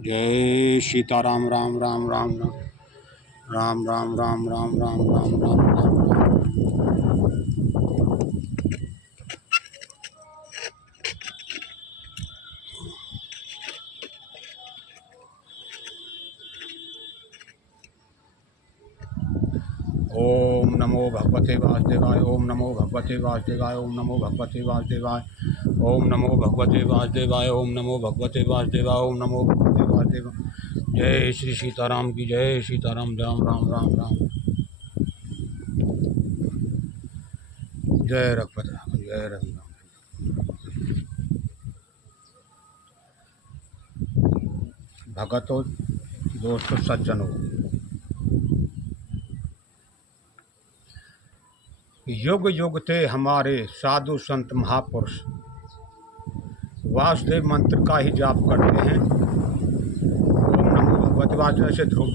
जय सीताराम। राम राम राम राम राम राम राम राम राम राम राम राम। ओम नमो भगवते वासुदेवाय। ओम नमो भगवते वासुदेवाय। ओम नमो भगवते वासुदेवाय। ओम नमो भगवते वासुदेवाय। ओम नमो भगवते वासुदेवाय। ओम नमो भगवते वासुदेवाय। जय श्री सीताराम की जय। सीताराम। राम राम राम राम। जय रघुपत राम। जय रघुराम। भगतो दोस्तों सज्जनों, युग युग थे हमारे साधु संत महापुरुष वासुदेव मंत्र का ही जाप करते हैं। ओम नमो भगवते वासुदेव से ध्रुव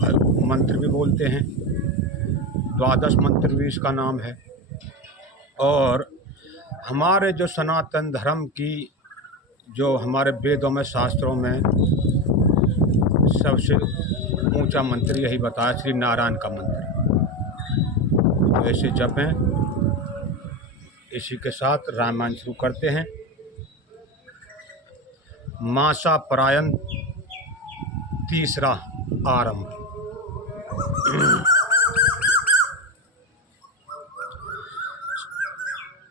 मंत्र भी बोलते हैं। द्वादश मंत्र भी इसका नाम है। और हमारे जो सनातन धर्म की जो हमारे वेदों में शास्त्रों में सबसे ऊंचा मंत्र यही बताया, श्री नारायण का मंत्र। तो ऐसे जपें। इसी के साथ रामायण शुरू करते हैं। मासा परायण तीसरा आरंभ।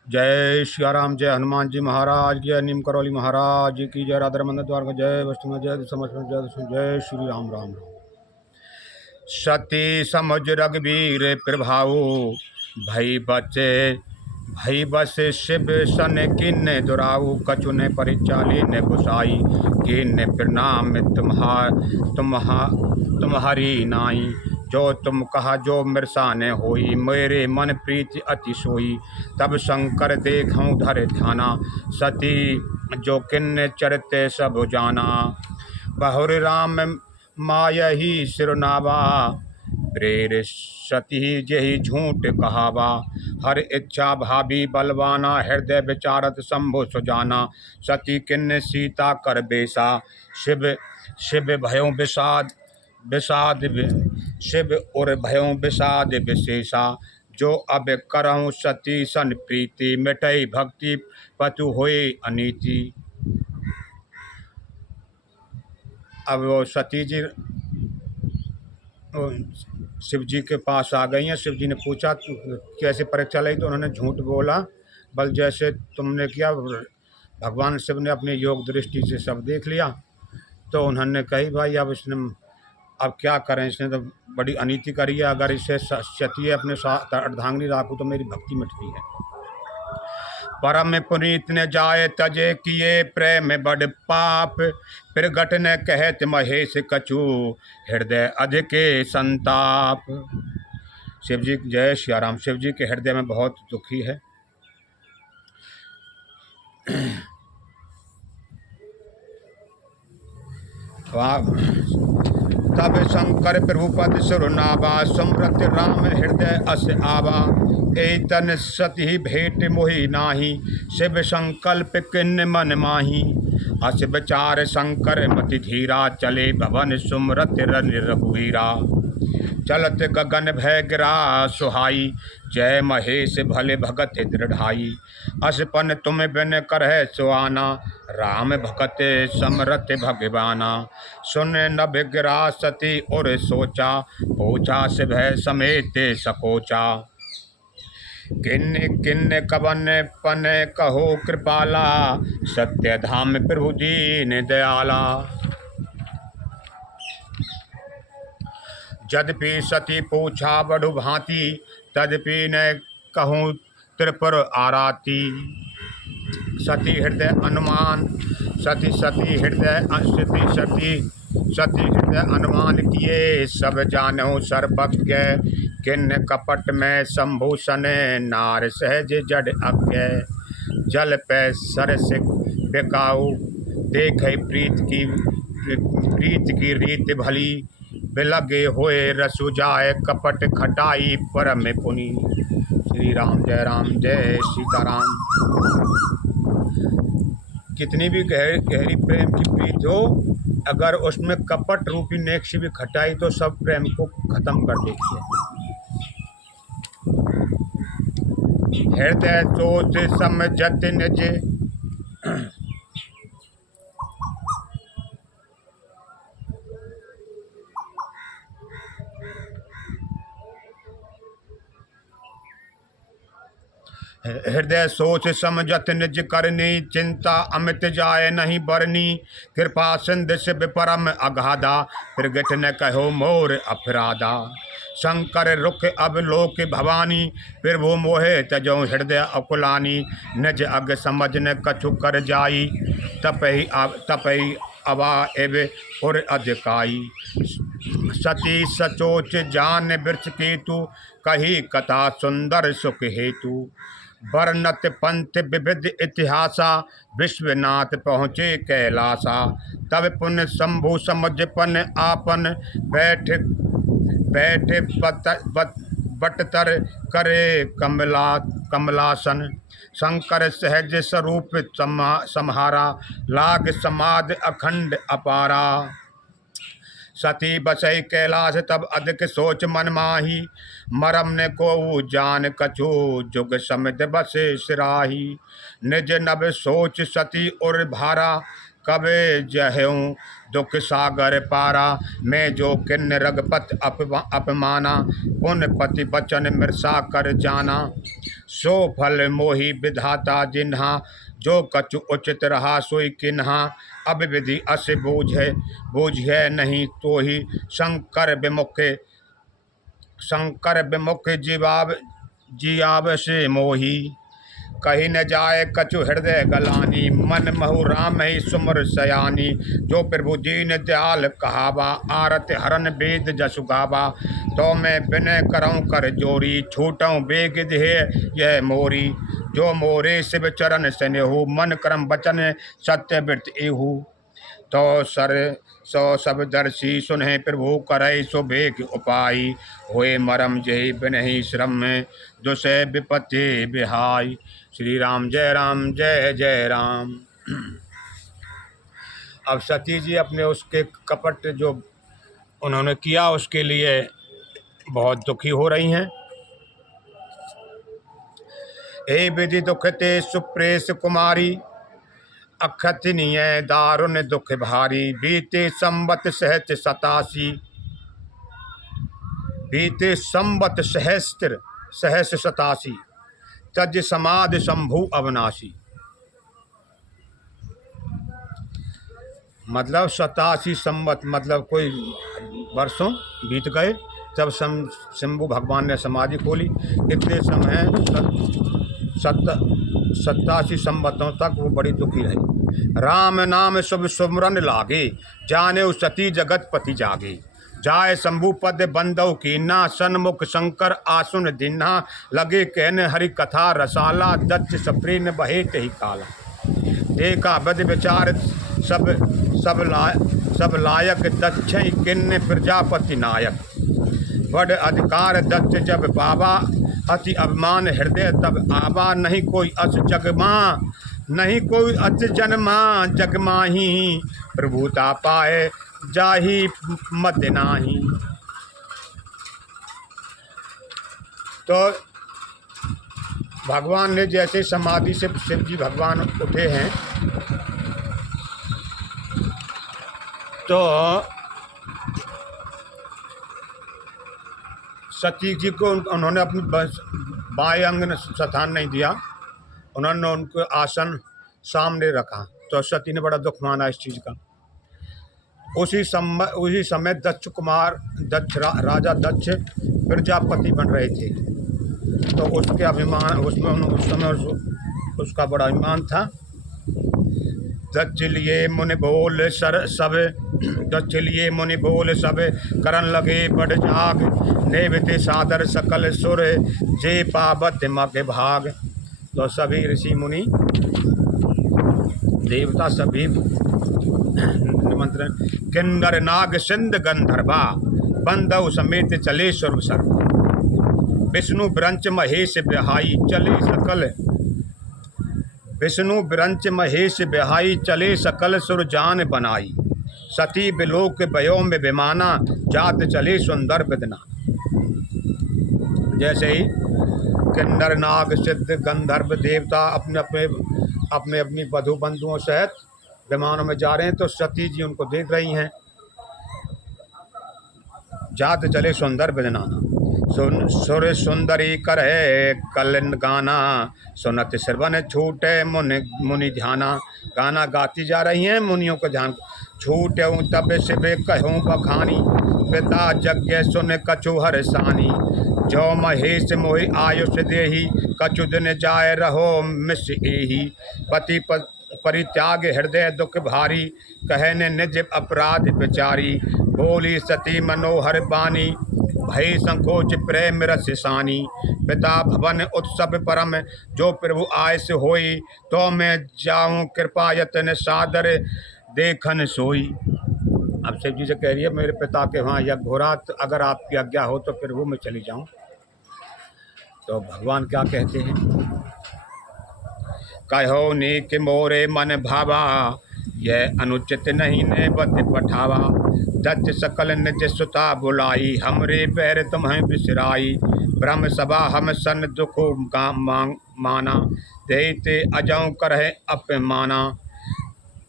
जय श्री राम। जय हनुमान जी महाराज की। जय नीम करौली महाराज जी की। जय राधा रमन द्वार। जय वस्तु जय समझ। जय श्री राम। राम राम। सती समुझ रघुवीर प्रभाऊ, भई बसे शिव सन किन्ने दुराऊ। कछु ने परिचाली ने गुसाई, किन्ने प्रणाम तुम्हारी नाई। जो तुम कहा जो मिर्साने होई, मेरे मन प्रीति अति सोई। तब शंकर देखऊं धर ध्याना, सती जो किन्ने चरते सब जाना। बहुर राम माया ही सिरनावा, प्रेर सती जही झूठ कहावा। हर इच्छा भाभी बलवाना, हृदय विचारत शंभु सुजाना। सती किन्ने सीता कर बेसा, शिव शिव भयो विषाद शिव और भयो विषाद विशेषा। जो अब करऊं सती सन प्रीति, मिटई भक्ति पतु होए अनीति। अब वो सती जी शिव जी के पास आ गई हैं। शिव जी ने पूछा कैसे परीक्षा ली, तो उन्होंने झूठ बोला। बल जैसे तुमने किया, भगवान शिव ने अपनी योग दृष्टि से सब देख लिया। तो उन्होंने कही भाई अब क्या करें, इसने तो बड़ी अनीति करी है। अगर इसे सती अपने साथ अर्धांगिनी राखूं तो मेरी भक्ति मिटती है। परम पुनीत ने जाए तजे किए, प्रेम बड़ पाप। प्रगट ने कहत महेश कछु, हृदय अधिके संताप। शिव जी जय श्री राम। शिव जी के हृदय में बहुत दुखी है। तब शंकर प्रभुपद सुरनावा, सुमरत राम हृदय अस आवा। एतन सती भेंट मोहि नाही, शिव संकल्प किन्न मन माही। अस विचार शंकर मति धीरा, चले भवन सुमरत रघुवीरा। चलत गगन भय गिरा सुहाई, जय महेश भले भगत दृढ़ाई। असपन तुम बिन करह सुआना, राम भगत समरत भगवाना। सुन न बिगरा सती और सोचा, पूछा शिव समेत सकोचा। किन्ने किन्ने कवन पन कहो कृपाला, सत्य धाम प्रभु दीन दयाला। यद्यपि सती पूछा बड़ु भांति, तदपि न कहूँ त्रिपुर आराती। सती हृदय अनुमान किए, सब जानहु सर्वज्ञ। किन्न कपट में शंभूषण, नार सहज जड अज्ञ। जल पे सरस बिकाऊ, देखे प्रीत की रीत भली। बिलगे होए रसु जाए, कपट खटाई परम पुनि। श्री राम। जय राम। जय सीताराम। कितनी भी गहरी प्रेम की प्रीत हो, अगर उसमें कपट रूपी नेक्ष भी खटाई तो सब प्रेम को खत्म कर देती है। हृदय सोच समझत निज, हृदय सोच समझत निज करनी, चिंता अमित जाय नहीं बरनी। कृपा सिंध शिव परम अगाधा, प्रगट न कहो मोर अपराधा। शंकर रुख अब लोक भवानी, प्रभु मोहे तजो हृदय अकुलानी। निज अग समझ न कछु कर जाई, तपहि अवा एव पुर अधिकाई। सती सचोच जान वृक्ष केतु, कही कथा सुंदर सुख हेतु। वर्णत पंथ विविध इतिहासा, विश्वनाथ पहुँचे कैलासा। तब पुण्य शंभु समझपन आपन, बैठ बटतर करे कमलासन। शंकर सहज स्वरूप सम्हारा, लाग समाध अखंड अपारा। सती बसई कैलाश तब अधिक सोच मन माही, मरम ने को जान कछु जुग समित बसे सिराही। निज नभ सोच सती उर भारा, कबे जहूँ दुख सागर पारा। मैं जो किन्न रघुपत अपमाना, पुन पति बचन मृषा कर जाना। सो फल मोहि विधाता जिन्हा, जो कछु उचित रहा सोई किन्हा। अब विधि अस बूझे नहीं तो ही, शंकर विमुख जीवाव से मोही। कही न जाए कछु हृदय गलानी, मन महु राम ही सुमर सयानी। जो प्रभु दीन दयाल कहावा, आरत हरन वेद जसु गावा। तो मैं विनय करऊँ कर जोरी, छूटऊँ बेग देह यह मोरी। जो मोरे शिव चरण स्नेहु, मन करम बचन सत्य व्रत एहु। तो सो सब दर्शी सुनहि प्रभु करई, सो भेक उपाय। होए मरम जय बिनहि श्रम में, दुसै विपत्ति बिहाई। श्री राम जय जय राम। अब सती जी अपने उसके कपट जो उन्होंने किया उसके लिए बहुत दुखी हो रही हैं। हे विधि दुखते सुप्रेस कुमारी, अखतनीय दारुण दुख भारी। बीते संवत सहस्र सतासी, तज समाधि शंभु अविनाशी। मतलब 87 संवत मतलब कोई वर्षों बीत गए, तब शंभु भगवान ने समाधि खोली। इतने समय 87 संवतों तक वो बड़ी दुखी रही। राम नाम शुभ सुमरन लागे, जाने सती जगत पति जागे। जाय शंभु पद बंदौ कीना, सन्मुख शंकर आसुन दिन्हा। लगे कहने हरि कथा रसाला, दच्छ सप्रेन बहे तहि काला। देखा बद विचार सब लायक, दक्ष किन्न प्रजापति नायक। बड़ अधिकार दक्ष जब बाबा, अति अभिमान हृदय तब आबा। नहीं कोई अस जगमा, नहीं कोई अस जन्मा जगमाही। प्रभुता पाए जाही मत नाही। तो भगवान ने जैसे समाधि से शिव जी भगवान उठे हैं, तो सती जी को उन्होंने अपनी बाएं अंग ने स्थान नहीं दिया, उन्होंने उनको आसन सामने रखा। तो सती ने बड़ा दुख माना इस चीज़ का। उसी समय राजा दक्ष प्रजापति बन रहे थे। तो उसके अभिमान उसमें उस समय उसका बड़ा अभिमान था। दक्ष लिए मुनि बोल सब, करन लगे बड़ जाग। नेवते सादर सकल सुर, जे पावत मग भाग। तो सभी ऋषि मुनि देवता सभी निमंत्रण। किन्नर नाग सिंध गंधर्वा, बंदव समेत चले सुर सर्व। विष्णु ब्रंच महेश बिहाई, चले सकल विष्णु ब्रंच महेश बिहाई। चले सकल सुर जान बनाई, सती बिलोक भयो में विमाना, जात चले सुंदर बिदना। जैसे ही किन्नर नाग सिद्ध गंधर्व देवता अपने अपनी वधु बंधुओं सहित विमानों में जा रहे हैं, तो सती जी उनको देख रही हैं। जात चले सुंदर बिदनाना, सुर सुंदरी कर है कलन गाना, सुनत श्रवण छूटे मुनि ध्याना। गाना गाती जा रही हैं, मुनियों को ध्यान छूटे तब शिवे कहूँ बखानी, पिता यज्ञ सुन कछु हर सानी। जो महेश मोहि आयुष देही, कछु दिन जाय रहो मिस एही। पति परित्याग हृदय दुख भारी, कहने निज अपराध विचारी। बोली सती मनोहर बानी, भई संकोच प्रेम रस सानी। पिता भवन उत्सव परम, जो प्रभु आयस होई। तो मैं जाऊं कृपा यतन सादर, देखन सोई। अब शिव जी से कह रही है मेरे पिता के वहाँ यज्ञ हो रहा, तो अगर आपकी आज्ञा हो तो फिर वो मैं चली जाऊं। तो भगवान क्या कहते हैं, कहो नीक मोरे मन भावा, यह अनुचित नहीं ने बत पठावा। दत्त सकल निज सुता बुलाई, हमरे पैर तुम्हें बिसराई। ब्रह्म सभा हम सन दुख माना, देते अजौ करहे अपमाना।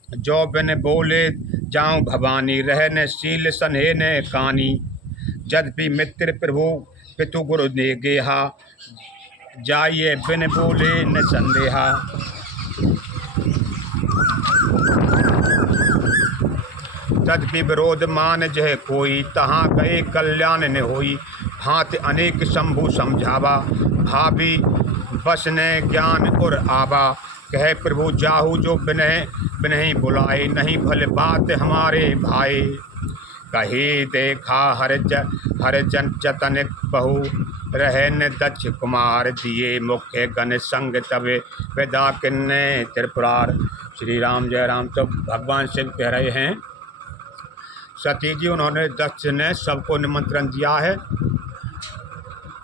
जो बिन बोले जाऊं भवानी, रहने शील सन्हे ने कानी। यद्यपि मित्र प्रभु पितु गुरु ने गेहा, जाइए बिन बोले न संदेहा। तदपि विरोध मान जह कोई, तहाँ गए कल्याण न होई। भांत अनेक शंभु समझावा, भाभी बस ने ज्ञान और आवा। कहे प्रभु जाहु जो बिनहि बुलाए, नहीं भले बात हमारे भाई। कही देखा हर जन जतन बहु, रहन दक्ष कुमार। दिए मुख्य गण संग तबे, विदा किन्ने त्रिपुरार। श्री राम जय राम। तो भगवान शिव कह रहे हैं सती जी, उन्होंने दक्ष ने सबको निमंत्रण दिया है,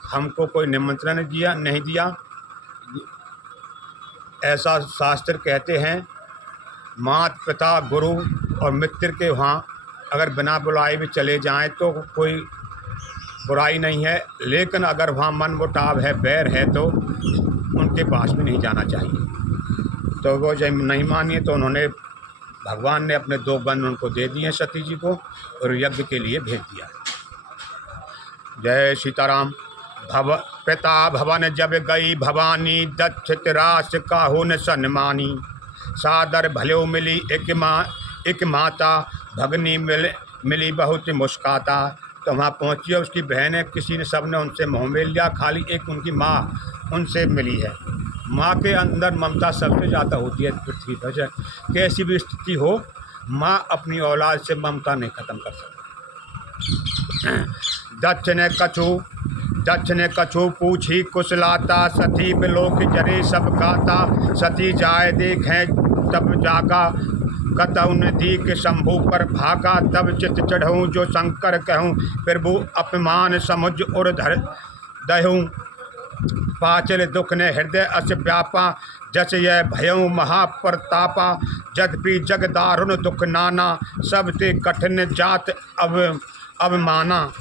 हमको कोई निमंत्रण नहीं दिया। ऐसा शास्त्र कहते हैं। माता पिता गुरु और मित्र के वहाँ अगर बिना बुलाए भी चले जाएं तो कोई बुराई नहीं है, लेकिन अगर वहाँ मन मुटाव है, बैर है, तो उनके पास भी नहीं जाना चाहिए। तो वो जब नहीं मानिए तो उन्होंने भगवान ने अपने 2 गण उनको दे दिए सती जी को, और यज्ञ के लिए भेज दिया। जय सीताराम। पिता भवन जब गई भवानी, दक्ष तिरास काहू न सन्मानी। सादर भलो मिली एक माता, भगनी मिली बहुत मुस्काता। तो वहाँ पहुँची, उसकी बहनें किसी ने सब ने उनसे मोह मेल लिया, खाली एक उनकी माँ उनसे मिली है। माँ के अंदर ममता सबसे ज़्यादा होती है पृथ्वी पर, चाहे कैसी भी स्थिति हो, माँ अपनी औलाद से ममता नहीं खत्म कर सकती। दक्ष ने कछु पूछी कुशलाता, सती बिलोक जरे सब गाता। सती जाए देखें तब जागा, कतौ नदी के शंभु पर भागा। तब चित चढ़ूँ जो शंकर कहूँ, प्रभु अपमान समुझ और धर दहूँ। पाचल दुख ने हृदय अस व्यापा, जस यह भयऊ महाप्रतापा। यद्यपि जग दारुण दुख नाना, सब ते कठिन जात अवमाना।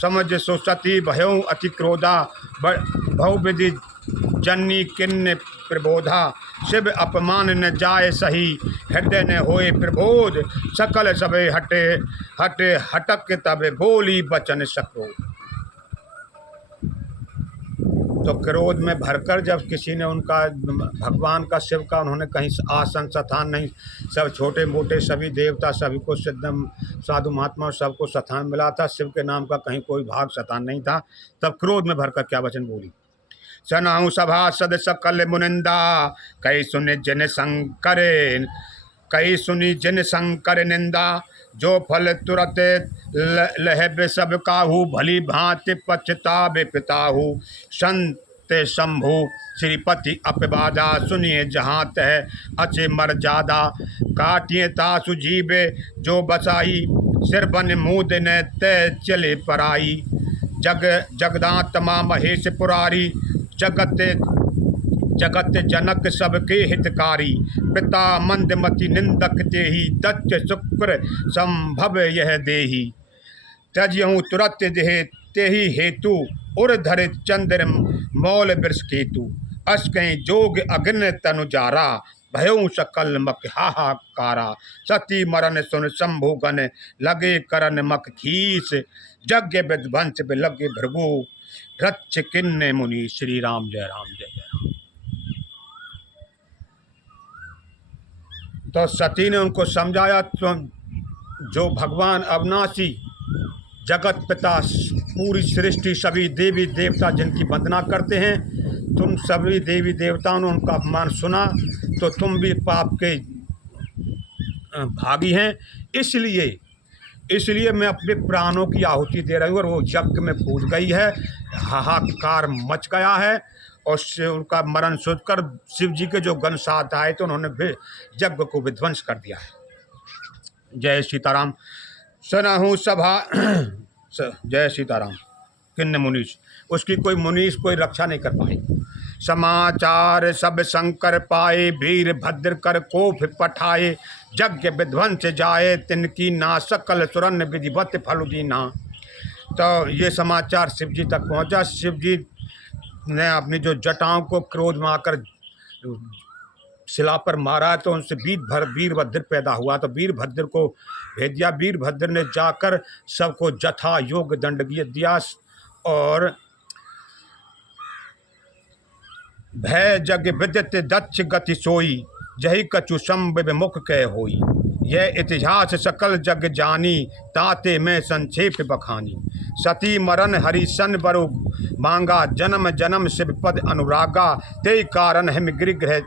समझ सो सती भयऊ अति क्रोधा, बहुविधि जननी किन्न प्रबोधा। शिव अपमान न जाय सही, हृदय न होए प्रबोध। सकल सबे हटे हटक तब, बोली बचन सको। तो क्रोध में भरकर जब किसी ने उनका भगवान का शिव का उन्होंने कहीं आसन स्थान नहीं, सब छोटे मोटे सभी देवता सभी को सिद्धम साधु महात्मा सबको स्थान मिला था, शिव के नाम का कहीं कोई भाग स्थान नहीं था। तब क्रोध में भरकर क्या वचन बोली, सनाहु सभा सद सकल मुनिंदा, कई सुनि जिन शंकर निंदा। जो फल तुरत लहब सब काहू, भली भांति पछतावे पिताहू। संत शंभु श्रीपति अपवादा, सुनिए जहाँ तह अच्छे मर्यादा। काटिए तासु जीवे जो बसाई, सिर बन मूद न तय चले पराई। जगदात्मा महेश पुरारी, जगत जगत जनक सबके हितकारी, पिता मंदमति निंदक तेहि, दच्च शुक्र संभव यह देहि। त्यजहूँ तुरत देह तेहि हेतु, उर धर चंद्र मौल वृष केतु। अस कहीं जोग अग्नि तनु जारा, भयऊ सकल मक हाहाकारा। सती मरण सुन शंभुगन, लगे करन मक खीस। यज्ञ विध्वंस लगे भृगु, रक्ष किन्ने मुनि। श्री राम जय राम जय जय राम। तो सती ने उनको समझाया, तो जो भगवान अविनाशी जगत पिता पूरी सृष्टि सभी देवी देवता जिनकी वंदना करते हैं, तुम सभी देवी देवताओं ने उनका अपमान सुना तो तुम भी पाप के भागी हैं। इसलिए मैं अपने प्राणों की आहुति दे रही हूँ। और वो यज्ञ में कूद गई है, हाहाकार मच गया है। और उनका मरण सुनकर शिव जी के जो गण साथ आए तो उन्होंने भी यज्ञ को विध्वंस कर दिया है। जय सीताराम। सुनहु सभा जय सीताराम। किन्न मुनीष, उसकी कोई मुनीष कोई रक्षा नहीं कर पाए। समाचार सब शंकर पाए, वीर भद्र कर कोफ पठाए। यज्ञ विध्वंस जाए, तिनकी ना सकल सुरन विधिवत फल दीना। तो ये समाचार शिव जी तक पहुंचा। शिव जी ने अपनी जो जटाओं को क्रोध में आकर शिला पर मारा, तो उनसे वीरभद्र पैदा हुआ। तो वीरभद्र को भेज दिया। वीरभद्र ने जाकर सबको जथा योग दंड दिया और भय जग विदित दक्ष गति सोई, जही कछु संबिब मुख कह होई। यह इतिहास सकल जग जानी, ताते में संक्षेप बखानी। सती मरण हरिशन बरु मांगा, जन्म जन्म शिव पद अनुरागा। ते कारण हम गृह।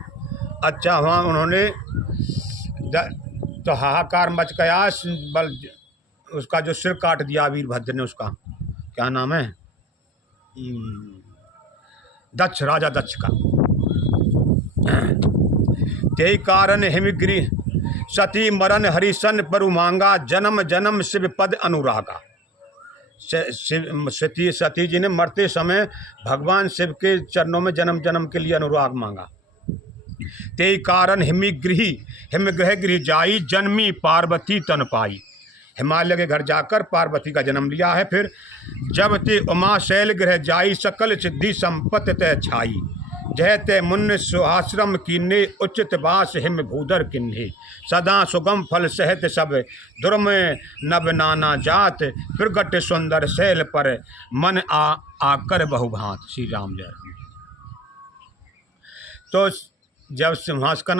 अच्छा वहाँ उन्होंने तो हाहाकार मच गया। बल उसका जो सिर काट दिया वीरभद्र ने, उसका क्या नाम है, दक्ष, राजा दक्ष का। ते कारण हिमगिरी सती मरण हरिशन परु मांगा, जन्म जन्म शिव पद अनुरागा। सती जी ने मरते समय भगवान शिव के चरणों में जन्म जन्म के लिए अनुराग मांगा। ते कारण हिमग्रह गृह जाई, जन्मी पार्वती तन पाई। हिमालय के घर जाकर पार्वती का जन्म लिया है। फिर जब ते उमा शैल गृह जाई, सकल सिद्धि संपत्ति तय छाई। जय ते मुन्न सुहाश्रम कीन्हे, उचित वास हिम भूधर किन्हे। सदा सुगम फल सहत सब, दुर्म नभ नाना जात। प्रगट सुंदर शैल पर, मन आकर बहुभांत। श्री राम जय राम। तो जब सिंहासकन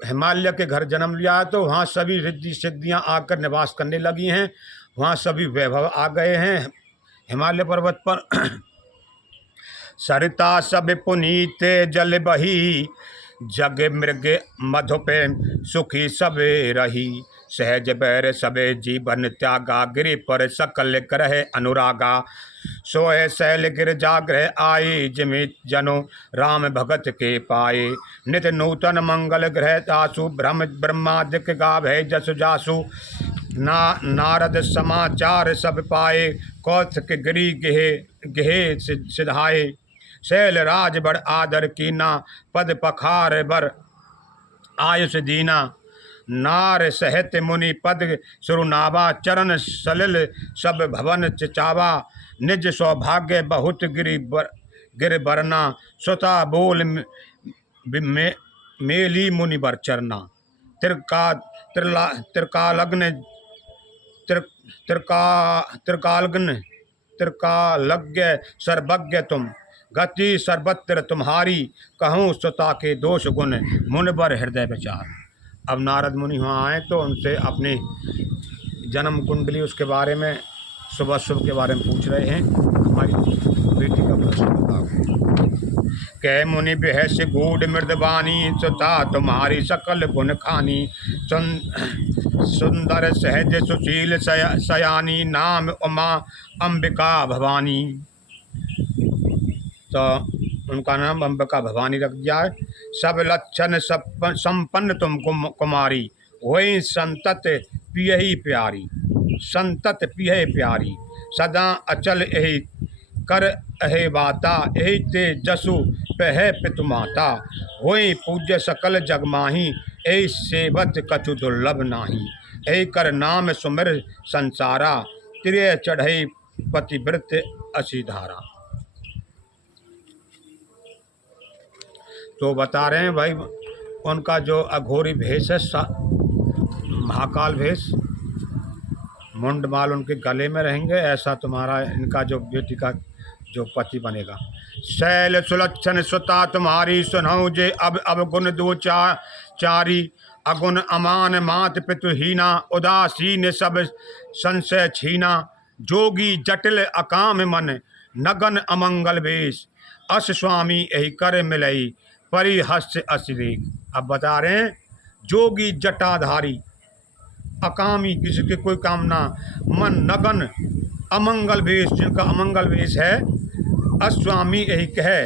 हिमालय के घर जन्म लिया तो वहाँ सभी रिद्धि सिद्धियाँ आकर निवास करने लगी हैं। वहाँ सभी वैभव आ गए हैं हिमालय पर्वत पर। सरिता सब पुनीत जल बही, जग मृग मधु पे सुखी सबे रही। सहज बैर सबे जीवन त्यागा, गिरि पर सकल करह अनुरागा। सोए शैल गिर जाग्रह आए, जिमि जनो राम भगत के पाए। नित नूतन मंगल ग्रह तासु, ब्रह्मादिक गाभे जसु जासु। नारद समाचार सब पाए, कौत्क गिरि गेहे सिधाए। शैल राज बड़ आदर कीना, पद पखार बर आयुष दीना। नार सहित मुनि पद सुरनावा, चरण सलिल सब भवन चिचावा। निज सौभाग्य बहुत गिर बरना, सुता बोल मेली मुनि बर चरना। त्रिकालज्ञ सर्वज्ञ तुम, गति सर्वत्र तुम्हारी। कहूँ सुता के दोष गुण, मुन बर हृदय विचार। अब नारद मुनि वहाँ आए तो उनसे अपनी जन्म कुंडली उसके बारे में, सुबह शुभ के बारे में पूछ रहे हैं। हमारी बेटी का प्रश्न बताओ। कै मुनि बेहस गूढ़ मृदवानी, सुता तुम्हारी सकल गुण खानी। सुंदर सहज सुशील सयानी, नाम उमा अंबिका भवानी। तो उनका नाम अंबिका भवानी रख दिया है। सब लक्षण संपन्न तुम कुमारी, वही संतत पियहि प्यारी। संतत पियहि प्यारी, सदा अचल यही कर अहे बाता। यही ते जसु पे है पितु माता, होई पूज्य सकल जगमाही, ऐ सेवत कछु दुर्लभ नाही। ऐ कर नाम सुमिर संसारा, तिरे चढ़ई पतिव्रत असीधारा। तो बता रहे हैं भाई उनका जो अघोरी भेष है, महाकाल भेष, मुंड माल उनके गले में रहेंगे, ऐसा तुम्हारा इनका जो बेटी का जो पति बनेगा। शैल सुलक्षण सुता तुम्हारी, सुनहु जे अब गुण दो चारी, अगुण अमान मात पितुहीना, उदासीन सब संशय छीना। जोगी जटिल अकाम मन, नगन अमंगल वेश, अस स्वामी यही कर मिलई, परिहस्य असिरेख। अब बता रहे हैं जोगी जटाधारी, अकामी किसी के कोई कामना, मन नगन अमंगल वेश, जिनका अमंगल वेश है, अस्वामी यही कहे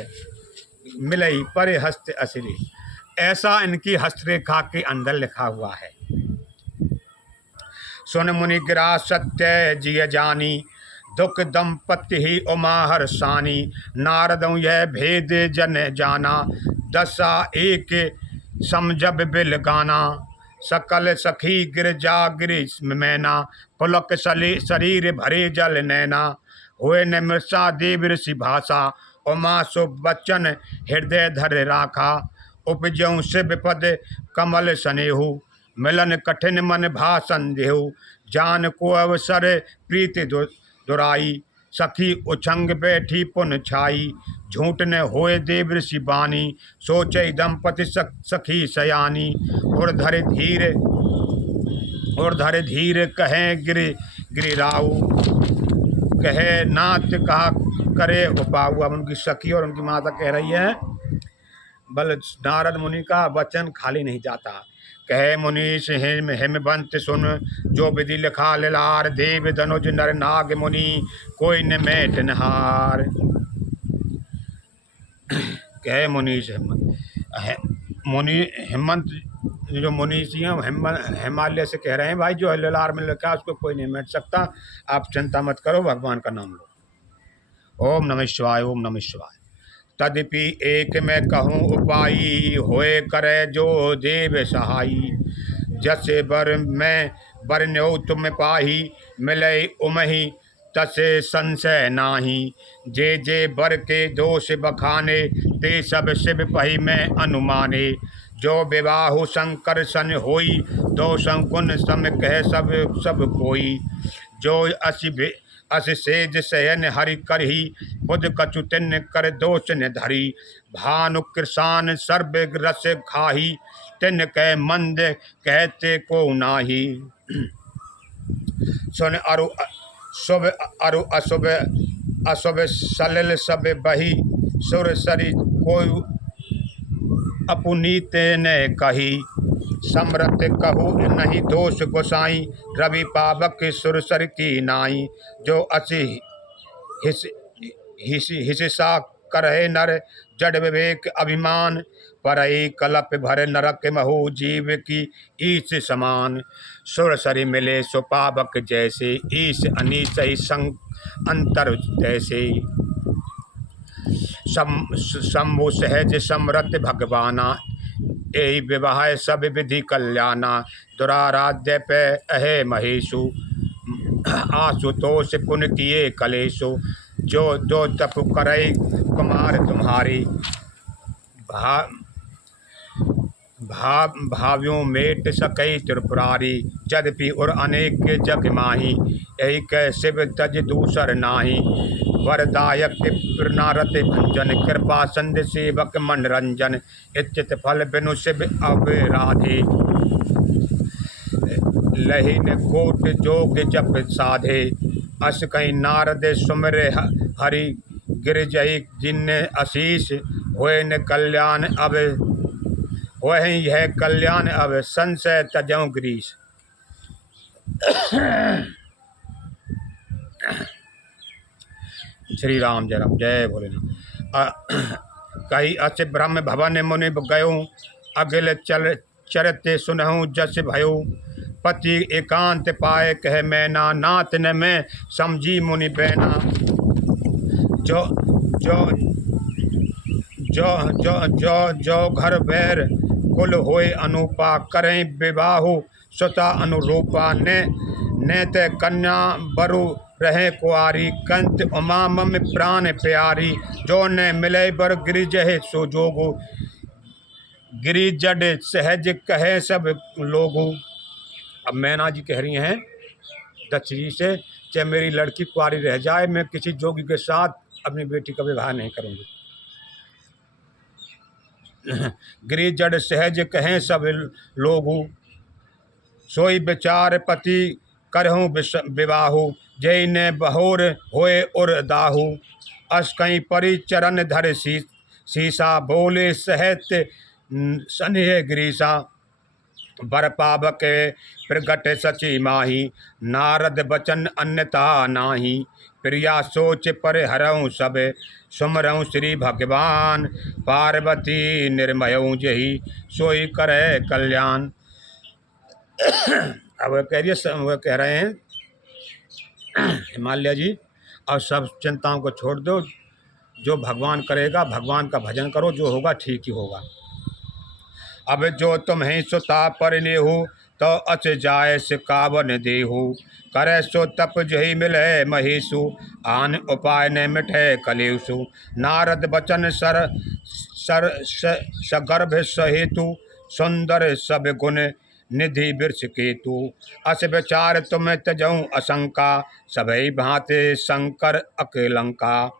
मिलई परे हस्त असिरे, ऐसा इनकी हस्तरेखा के अंदर लिखा हुआ है। सुन मुनि गिरा सत्य जिय जानी, दुख दंपति ही उमा हर्षानी। नारदों यह भेद जन जाना, दशा एक समझब बिल गाना। सकल सखी गिरजा गिरि मैना, पुलक शरीर भरे जल नैना। हुए न मृषा देव ऋषि भाषा, उमा शुभ बच्चन हृदय धर राखा। उपजऊ शिव पद कमल सनेहु, मिलन कठिन मन भा संदेहु। जान को अवसर प्रीति दुराई, सखी उछंग बैठी पुन छाई। झूठ न होए देव ऋषि बानी, सोचे दंपति सखी सयानी। और धर धीर कहे गिरिराऊ, कहे नाथ कहा करे उपाऊ। अब उनकी सखी और उनकी माता कह रही है, बल नारद मुनि का वचन खाली नहीं जाता। कहे मुनीष हिमवंत सुन, जो विधि लिखा लिलार। देव धनुज नर नाग मुनि, कोई न मैट नहार। कहे मुनीष मुनि हिमंत, जो मुनीषी हैं हिमालय से कह रहे हैं, भाई जो लिलार में लिखा उसको कोई नहीं मिट सकता, आप चिंता मत करो, भगवान का नाम लो। ओम नमः शिवाय, ओम नमः शिवाय। तदपि एक मैं कहूँ उपाई, होए करे जो देव सहाई। जसे बर मैं बरन्यो तुम पाही, मिले उमहि तसे संशय नाही। जे जे बर के दोष बखाने, ते सब शिव पही में अनुमाने। जो विवाहु शंकर सन होई, दोषं गुण सम कह सब कोई। जो अस सेज सहन हरि करही, बुध कछु तिन कर दोष न धरी। भानु कृषान सर्व रस खाही, तिन कह मंद कहते को नाही। सुन अरु शुभ अरु अशुभ, अशुभ सलिल सब बही। सुर सरी कोई अपुनीत न कही, समरत कहू नहीं दोष गोसाई। रवि पावक सुरसर की नाई, जो असी हिस्सा करहे नर। जड़ विवेक अभिमान, परई कलप भर नरक महु। जीव की ईश समान, सुरसरी मिले सुपावक जैसे। ईश अनीश संग अंतर तैसे। शंभु सहज समरथ भगवाना, यही विवाह सब विधि कल्याणा। दुराराध्य पे अहे महेशु, आशुतोष पुन किए कलेशु। जो तप करई कुमार तुम्हारी, भाव्यों मेट सकई त्रिपुरारी। यद्यपि और अनेक जग माही, यही कह शिव तज दूसर नाही। वरदायक नारद भंजन, कृपा संध सेवक मनरंजन। इच्छित फल बिनु शिव अब राधे, लहिन कोट जोग जप साधे। अस कहीं नारद सुमिर हरि, गिरजई जिन आशीष। होए न कल्याण अब, वही है कल्याण अब। संशय तजौ गिरीश। श्री राम जय राम, जय भोलेनाथ। कही अस ब्रह्म भवन मुनि गयो, अगिल चरते सुनहु जस भयो। पति एकांत पाए कह मैना, नाथ न मैं समझी मुनि बैना। जो जो जो जो घर बैर कुल होए अनूपा, करें विवाहु सुता अनुरूपा, ने ते कन्या बरु रहे कुआरी, कंत उमा मम प्राण प्यारी, जो न मिले बर गिरिजह सो जोगो, गिरी जड सहज कहे सब लोगो। अब मैना जी कह रही हैं दक्ष जी से, चाहे मेरी लड़की कुआरी रह जाए, मैं किसी जोगी के साथ अपनी बेटी का विवाह नहीं करूंगी। गिरी जड़ सहज कहें सब लोगु, सोई विचार पति करहूँ विवाहु, जय ने बहोर होए उर दाहु, अस कहीं परि चरण धर सीसा, बोले सहत सन्हे गिरीसा, बर पावक प्रगट सची माही, नारद बचन अन्यथा नाही, प्रिया सोच पर हरऊँ सब, सुमरऊँ श्री भगवान, पार्वती निर्मयऊँ जही, सोई करे कल्याण। अब वह कह रहे हैं हिमालय जी, और सब चिंताओं को छोड़ दो, जो भगवान करेगा, भगवान का भजन करो, जो होगा ठीक ही होगा। अब जो तुम्हें सुता पर नेहू, तो अच जाय सिकावन देहू, करे सो तप जही मिले महेशु, आन उपाय ने मिठे कलेसु, नारद बचन सर सगर्भ सहेतु, सुंदर सब गुण निधि वृक्ष केतु, अस विचार तुम तजऊँ असंका, सबई भांति शंकर अकलंका,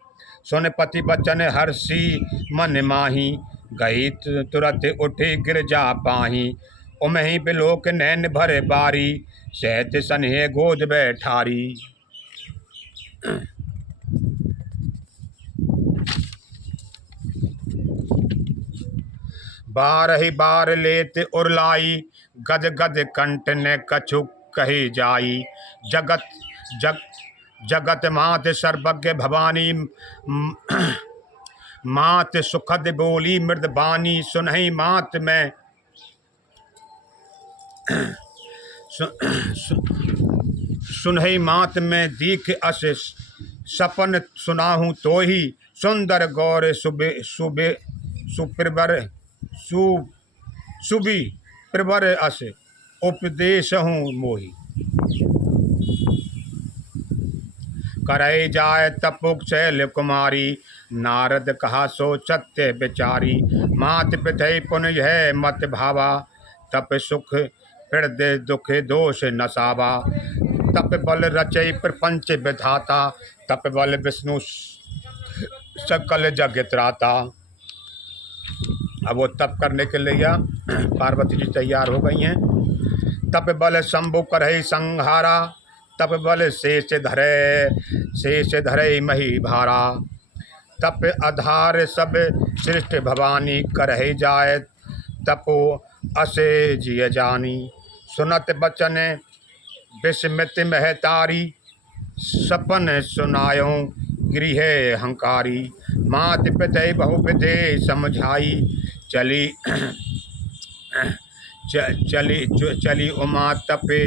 सुन पति बचन हर्षि मन माही, गई तुरत उठे गिरजा पाही, उमहि बिलोक नैन भरे बारी, सहत सन्हे गोद बैठारी। बारहि बार लेत उरलाई, गद गद कंठ ने कछु कही जाई, जगत मात सर्वज्ञ भवानी, मात सुखद बोली मृद बानी, सुनहि मात में सुनहि मात में दीख अस, सपन सुनाहूँ तो ही, सुंदर गौर सुप्रवर सुबी प्रवर अस, उपदेश हूँ मोही, करे जाय तपुक शैल कुमारी, नारद कहा सो सत्य विचारी, मात पितै पुन यह मत भावा, तप सुख हृदय दुख दोष नसावा, तप बल रचय प्रपंच विधाता, तप बल विष्णु सकल जग त्राता। अब वो तप करने के लिए पार्वती जी तैयार हो गई हैं। तप बल शंभु करहि संहारा, तप बल शेष धरे मही भारा, तप आधार सब सृष्टि भवानी, करहि जाय तपो असे जिय जानी, सुनत बचन विस्मित महतारी, सपन सुनायो गृह हंकारी, मात पितै बहु विधि समझाई, चली उमा तपे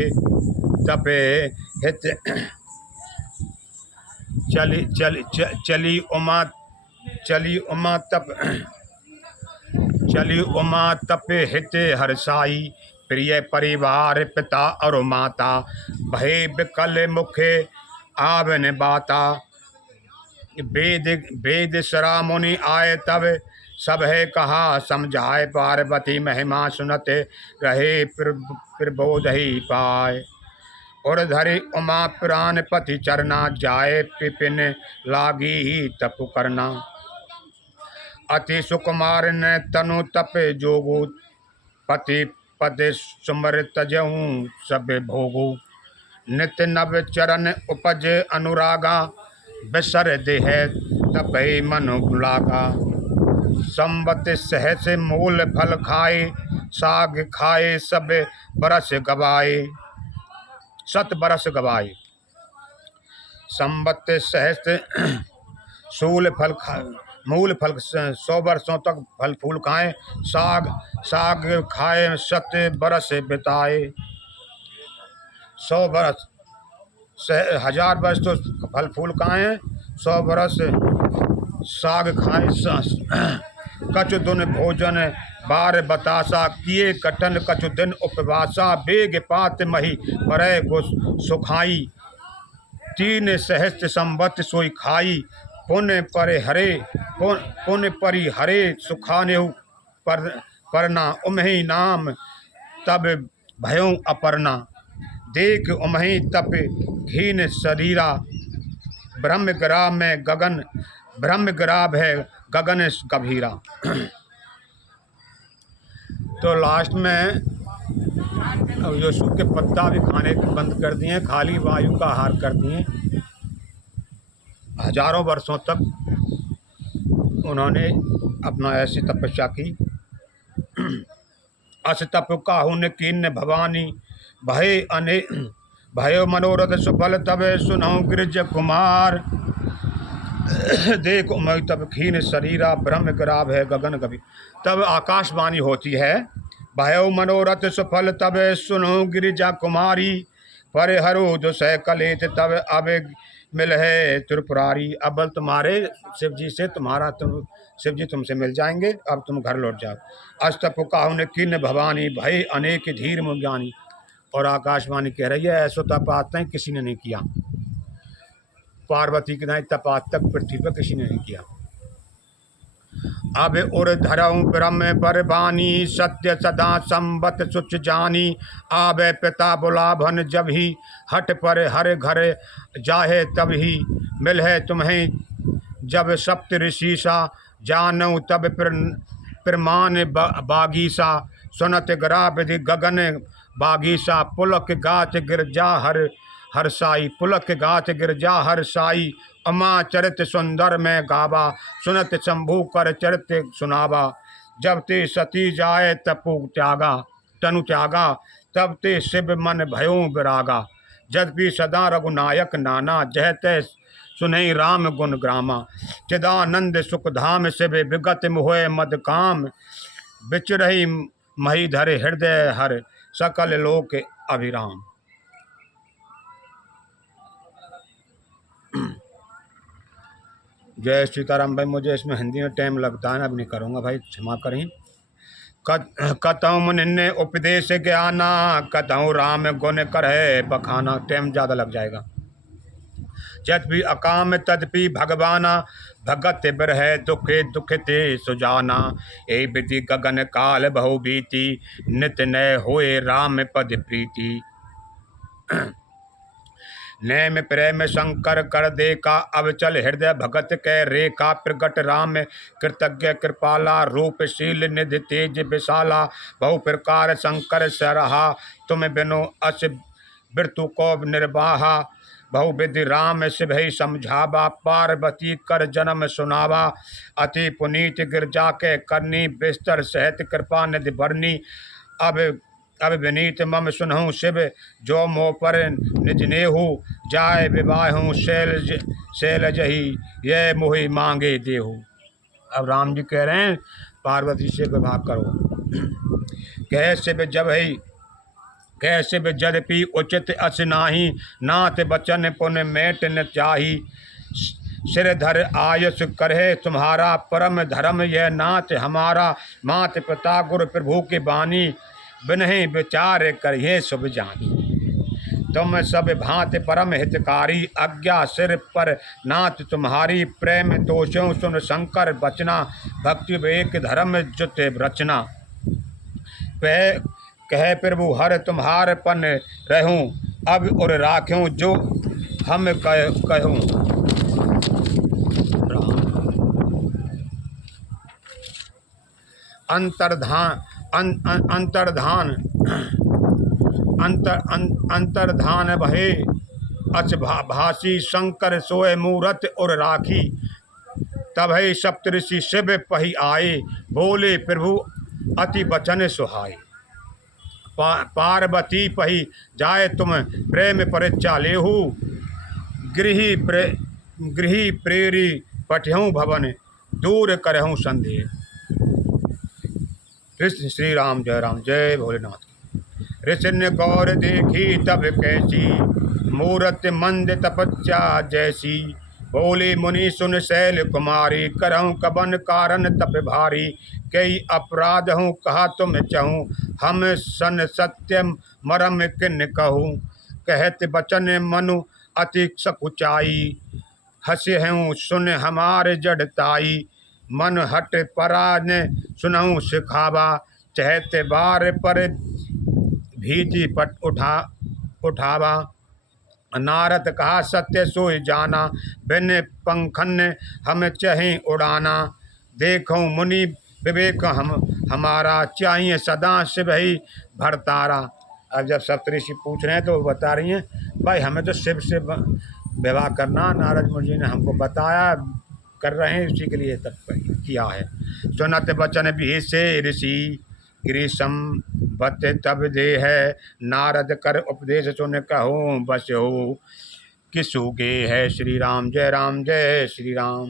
हित, चली उमा तपे हित हर्षाई, प्रिय परिवार पिता और माता, भय विकल मुखे आवन बाता, वेद सरा मुनि आए तब, सब है कहा समझाए, पार्वती महिमा सुनते रहे प्रबोध ही पाए, और धरि उमा प्राण पति चरना, जाए पिपिन लागी ही तप करना, अति सुकुमार ने तनु तप जोगु, पति पद सुमर तजहूँ सब भोगु, नित्य नव चरण उपज अनुरागा, बिसर देह तपै मनु लागा, संबत सहस मूल फल खाए, साग खाए सब बरस गवाए, 7 बरस गवाए, संबत सहस सूल फल खाए, मूल फल 100 वर्षों तक फल फूल खाएं, साग खाए 7 बरस बिताए, 100 बरस 1000 वर्ष तो फल फूल खाएं, 100 बरस साग खाए, कछु दुन भोजन बार बतासा, किए कटन कछु दिन उपवासा, बेग पात मही परै गो सुखाई, 3 सहस्त्र संवत सोई खाई, पुण्य परे हरे पुण्य परि हरे सुखानेहु परना, उमहि नाम तब भयों अपर्णा, देख उमहि तप घीन शरीरा, ब्रह्म ग्राम में गगन ब्रह्म ग्राम है गगन गभीरा। तो लास्ट में अब यीशु के पत्ता भी खाने बंद कर दिए, खाली वायु का आहार कर दिए। हजारों वर्षों तक उन्होंने अपना ऐसी तपस्या की। अस तप काहू ने कीन भवानी, भय अने भयो मनोरथ सुफल, तब सुनहु गिरिज कुमार, देख मैं तब खीन शरीरा, ब्रह्म ग्राभ है गगन गभी। तब आकाशवाणी होती है, भयो मनोरथ सुफल, तब सुनो गिरिजा कुमारी, पर हरो जो सह कलेत, तब अब मिल है त्रिपुरारी। अब बल तुम्हारे शिव जी से शिव जी तुमसे मिल जाएंगे, अब तुम घर लौट जाओ। अस्तप काहु ने किन भवानी, भय अनेक धीर मुज्ञानी। और आकाशवाणी कह रही है, ऐसो तप आज तक किसी ने नहीं किया, पार्वती के नहीं तप आज तक पृथ्वी पर किसी ने नहीं किया। अब उर धरऊं ब्रह्म बरबानी, सत्य सदा संबत सुच जानी, आवे पिता बुलाभन जब ही, हट पर हर घर जाहे तब ही, मिल है तुम्हें जब सप्त ऋषि सा, जानऊ तब प्रमाण बागीसा, सुनत गरा विधि गगन बागीसा, पुलक गाच गिरजा हर साई, पुलक गाच गिरजा हर साई, अमा चरित सुंदर में गावा, सुनत शंभु कर चरित सुनावा, जब ते सती जाए तनु त्यागा, तब ते शिव मन भयों विरागा, जदपि सदा रघुनायक नाना, जह ते सुनई राम गुण ग्रामा, चिदानंद सुखधाम शिव विगत मोह मद काम, बिचरही मही धरे हृदय हर, सकल लोक अभिराम। जय सीताराम। भाई मुझे इसमें हिंदी में टाइम लगता है ना, अब नहीं करूँगा भाई, क्षमा करें। कतहु मुनि उपदेश ज्ञाना, कतहु राम गुण करहे बखाना, टाइम ज़्यादा लग जाएगा। यद्यपि अकाम तदपि भगवाना, भगत बिरह दुखे दुखते सुजाना, ए विधि गगन काल बहु बीती, नित नय होए राम पद प्रीति, नैम प्रेम शंकर कर दे का, अब चल हृदय भगत के रेखा, प्रगट राम कृतज्ञ कृपाला, रूपशील निधि तेज विशाला, बहु प्रकार शंकर सरहा, तुम बिनो अस मृत्यु को निर्वाहा, बहु विधि राम शिवहि समझावा, पार्वती कर जन्म सुनावा, अति पुनीत गिरजा के करनी, बिस्तर सहित कृपा निधि भरनी, अब विनीत मम सुनहु शिव, जो मोह पर निज नेहु, जाय विवाहु शैल जही, ये मोहि मांगे देहु। अब राम जी कह रहे हैं पार्वती से विवाह करो। कह शिव जब ही कह शिव जदपि उचित अस नाही, नाथ बचन पुन मेट न चाही, सिरधर आयुष करहे तुम्हारा, परम धर्म यह नाथ हमारा, मात पिता गुरु प्रभु के बानी, बिनहि विचार करिए शुभ जानी, तुम सब भांति परम हितकारी, आज्ञा सिर पर नाथ तुम्हारी, प्रेम दोषों सुन शंकर बचना, भक्ति विवेक धर्म जुत रचना, कह प्रभु हर तुम्हार पन रहूं, अब और राख्यूं जो हम कहूं। अंतर्धान भये अच भासी, शंकर सोए मूरत और राखी, तभै सप्तऋषि शिव पही आए, बोले प्रभु अति बचन सुहाए, पार्वती पही जाए तुम प्रेम परीक्षा लेहू, गृही प्रेरी पठ्यहूँ भवन, दूर करहूँ संदेह। कृष्ण श्री राम जय राम, जय भोलेनाथ। ऋषि ने गौर देखी तब कैसी, मूरत मंद तपस्या जैसी, बोली मुनि सुन शैल कुमारी, करहूँ कबन कारण तप भारी। कई अपराध हूँ कहा तुम चहूँ, हम सन सत्य मरम किन कहूँ। कहत बचन मनु अति सकुचाई, हंसे हूँ सुन हमारे जड़ताई। मन हट परा ने सुनहूँ सिखावा, चहते बार पर भीति पट उठावा। नारद कहा सत्य सोई जाना, बिन पंखन हम चहें उड़ाना। देखो मुनि विवेक हमारा, चाहिए सदा शिव ही भरतारा। अब जब सप्तऋषि पूछ रहे हैं तो वो बता रही हैं भाई हमें तो शिव से विवाह करना नारद मुनि जी ने हमको बताया, कर रहे हैं उसी के लिए तब किया है। सुनत बचन भी से ऋषि, ग्रीसम बत तब दे है। नारद कर उपदेश सुन कहो बस हो, किसु गे है श्री राम जय श्री राम।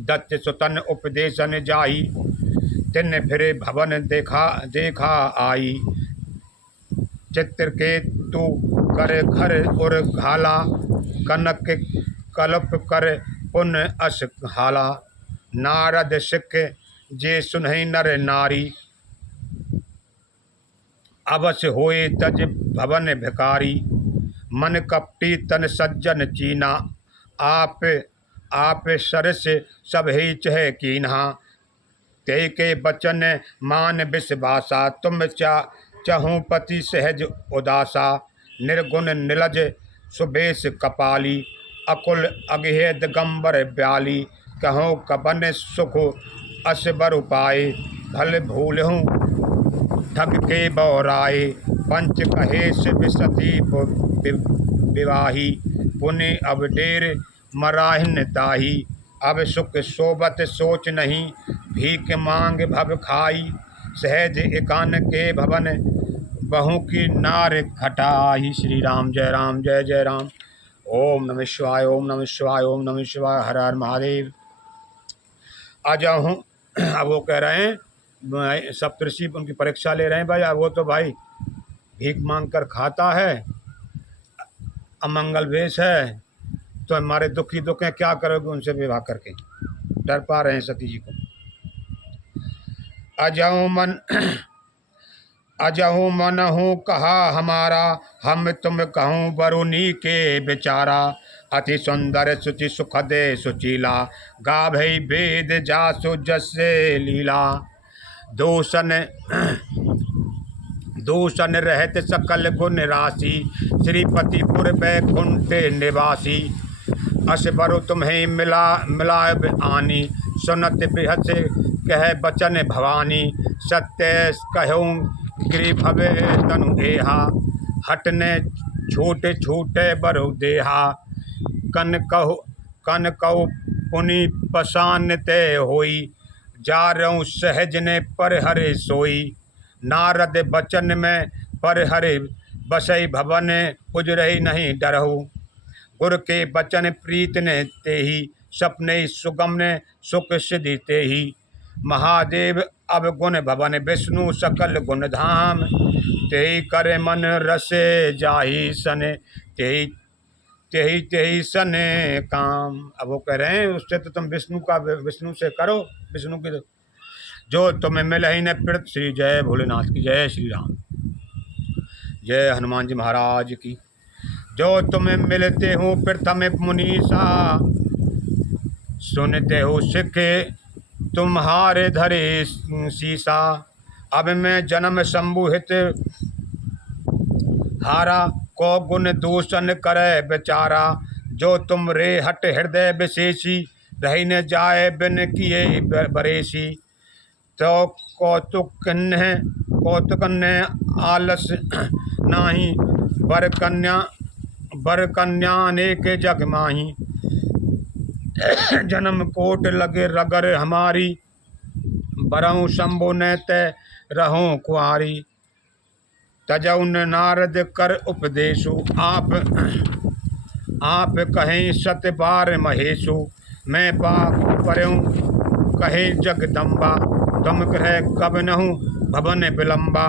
दत्त सुतन उपदेशन जाई, तिन फिरे भवन देखा आई। चित्रकेतु कर घर उर घाला, कनक कल्प कर पुन अस हाला। नारद सिख जे सुनहि नर नारी, अवश्य होए तज भवन भिकारी। मन कपटी तन सज्जन चीना, आप सरस सब ही चह कीन्हा। ते के बचन मान विश्वासा, तुम चहूँ पति सहज उदासा। निर्गुण निलज सुबेश कपाली, अकुल अगहे दिगंबर ब्याली। कहो कबन सुख असबर उपाय, भल भूलहूँ ठग के बौराए। पंच कहे शिव सती विवाही, पुण्य अब डेर मराहिन ताही। अब सुख सोबत सोच नहीं, भीख मांग भव खाई। सहज एकान के भवन, बहू की नार खटाई। श्री राम जय राम। ओम नमः शिवाय ओम नमः शिवाय ओम नमः शिवाय। हर हर महादेव। आज हूँ अब वो कह रहे हैं सप्तऋषि उनकी परीक्षा ले रहे हैं भाई। वो तो भाई भीख मांग कर खाता है, अमंगल वेश है, तो हमारे दुखी दुख हैं, क्या करोगे उनसे विवाह करके। डर पा रहे हैं सती जी को। अजहू मन हूँ कहा हमारा, हम तुम कहूँ बरुनी के बेचारा। अति सुंदर सुचि सुखद सुचीला, गाभै वेद जासु जसे लीला। दूषण रहत सकल गुण राशि, श्रीपतिपुर बैकुंठ निवासी। अस बरु तुम्हें मिलाब आनी, सुनत बृहत कह बचन भवानी। सत्य कहूँ गिरि भवे तनु एहा, हटने छूटे छूटे बरु देहा। कन कहु पुनि पसान ते होई, जा रहूँ सहज ने पर हरे सोई। नारद बचन में पर हरे बसई, भवन पुज रही नहीं डरहु। गुर के बचन प्रीत ने ते ही, सपने सुगम ने सुख सिद्धि ते ही। महादेव अब गुण भवन, विष्णु सकल गुण धाम। तेहि करे मन रसे जाहि सने, तेहि सने काम। अब वो कह रहे हैं उससे तो तुम विष्णु से करो, विष्णु की जो तुम्हें मिल ही न पीड़ित। श्री जय भोलेनाथ की जय श्री राम। जय हनुमान जी महाराज की। जो तुम्हें मिलते हो प्रथम मुनीसा, सुनते हो सिख तुम्हारे धरे सीसा। अब मैं जन्म संबुहित हारा, को गुण दूषण करे बेचारा। जो तुम रे हट हृदय विशेषी, रही न जाए बिन किए बरेसी। तो कौतुक ने आलस नाही, बर कन्या अनेक जग माही। जन्म कोट लगे रगर हमारी, बरहूँ शंभु ने तय रहूँ कुआरी। तजौन नारद कर उपदेशु, आप कहें सत बार महेशु। मैं पाप परऊँ कहे जगदम्बा, तुम ग्रह कब नहूँ भवन विलंबा।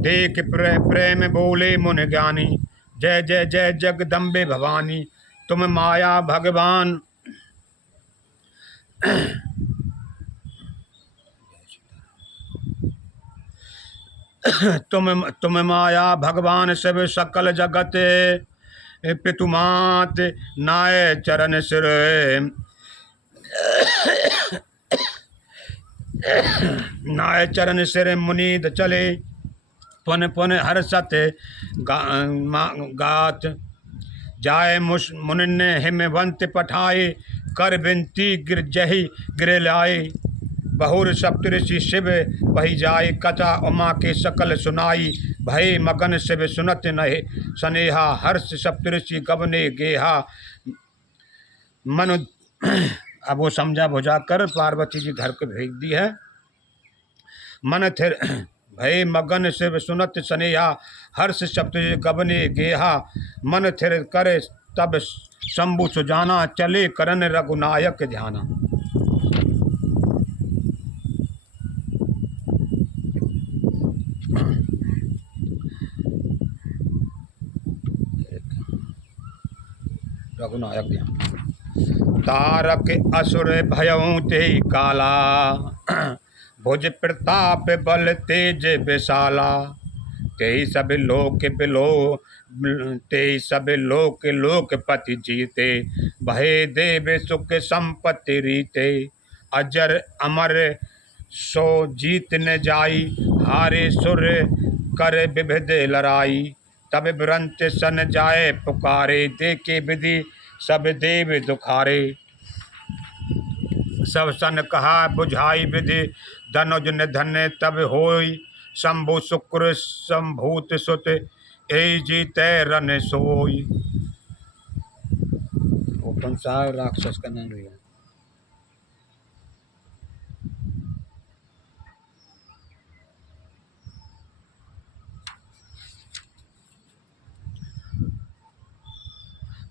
देख प्रेम बोले मुनि ज्ञानी, जय जय जय जगदम्बे भवानी। तुम माया भगवान तुम माया भगवान शिव सकल जगत पितुमात नाय चरण सिर नाय चरण सिर मुनीद चले पुन पुन हर्षत गात जाय मुनिन हिमवंत पठाए कर बिनती गिर जही गिर लाए बहुर सप्तऋषि शिव बही जाय कथा उमा के सकल सुनाई भय मगन शिव सुनत नहे सनेहा हर्ष सप्तऋषि गबने गेहा मनु। अब वो समझा बुझा कर पार्वती जी घर को भेज दी है। मन थिर भय मगन शिव सुनत सनेहा हर्ष सप्तऋषि गबने गेहा मन थिर करे तब शंभु सुजाना चले करन रघुनायक ध्याना। रघुनायक ध्यान तारक असुर भयऊ ते काला भुज प्रताप बल तेज विशाला ते सब लोक लोकपति जीते भय देव सुख संपत्ति रीते अजर अमर सो जीत न जाई हारे सुर कर विविध लड़ाई तब ब्रंत सन जाए पुकारे देखे विधि सब देव दुखारे सब सन कहा बुझाई विधि धनुज निधन तब होई शंभु शुक्र संभूत सुत ए जीते रन सोई। वो कौन सा राक्षस का नाम लिया?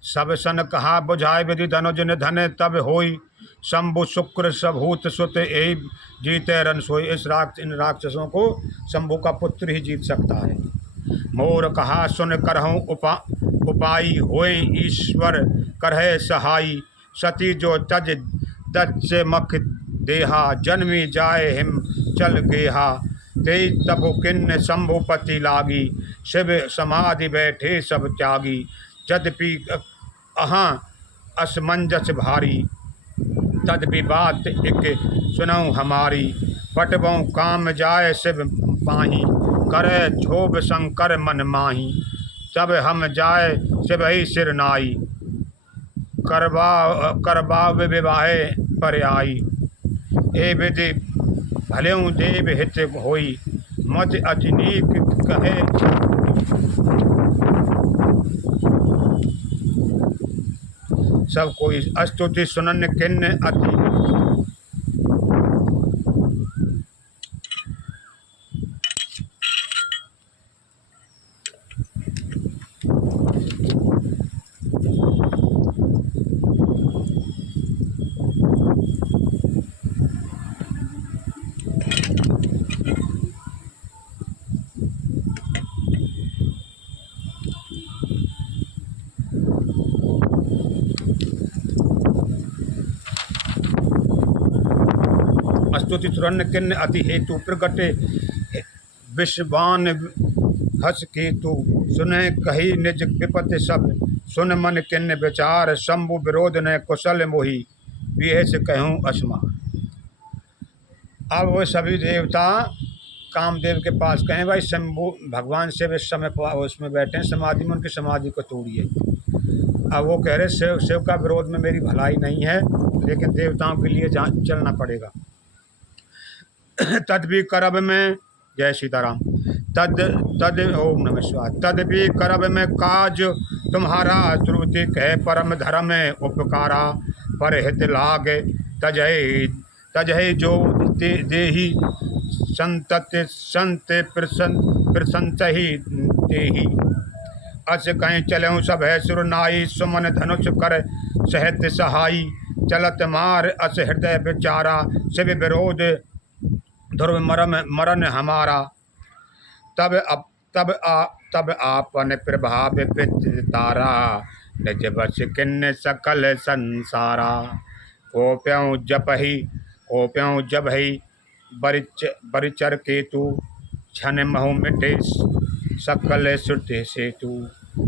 सब सन कहा बुझाए विधि धनुज निधन तब होई शंभु शुक्र सबूत सुत यही जीते रन सोई। इन राक्षसों को शंभु का पुत्र ही जीत सकता है। मोर कहा सुन करहूँ उपाई होए ईश्वर करहे सहाई सती जो तज दच मख देहा जन्मी जाए हिम चल गेहा ते तब किन्न शंभुपति लागी शिव समाधि बैठे सब त्यागी यद्यपि अहाँ असमंजस भारी तदपि बात एक सुनऊ हमारी पटबों काम जाए शिव पाही करे क्षोभ शंकर मन माही तब हम जाए शिव ही सिर नाई करबा विवाहे पर आई ए विधि भलेऊ देव हित होई मत अजनीक कहे सब कोई स्तुति सुनन किन्न अति स्तुति सुरन किन्न अति हेतु प्रगटे विश्वान हस केतु सुने कही निज विपत्ति सब सुन मन किन्न विचार शंभु विरोध न कुशल मोही विह से कहूँ असमा। अब वो सभी देवता कामदेव के पास कहें भाई शंभु भगवान शिव इस समय उसमें बैठे हैं समाधि में, उनकी समाधि को तोड़िए। अब वो कह रहे शिव का विरोध में मेरी भलाई नहीं है लेकिन देवताओं के लिए चलना पड़ेगा। तद भी करब में जय सीताराम तद ओम नमः शिवाय तद भी करब में काज तुम्हारा श्रुति कह परम धर्म उपकारा पर हित लाग तजय जो देही संतत संत प्रसंत ही देही अस कहीं चलऊँ सब है सुरनाई सुमन धनुष कर सहत सहाई चलत मार अस हृदय विचारा शिव विरोध ध्रुव मरण हमारा तब आपन प्रभाव तारा निज बस किन्न सकल संसारा कोप्यों जब ही बरिचर केतु छन महु मिटे सकल श्रुति से तू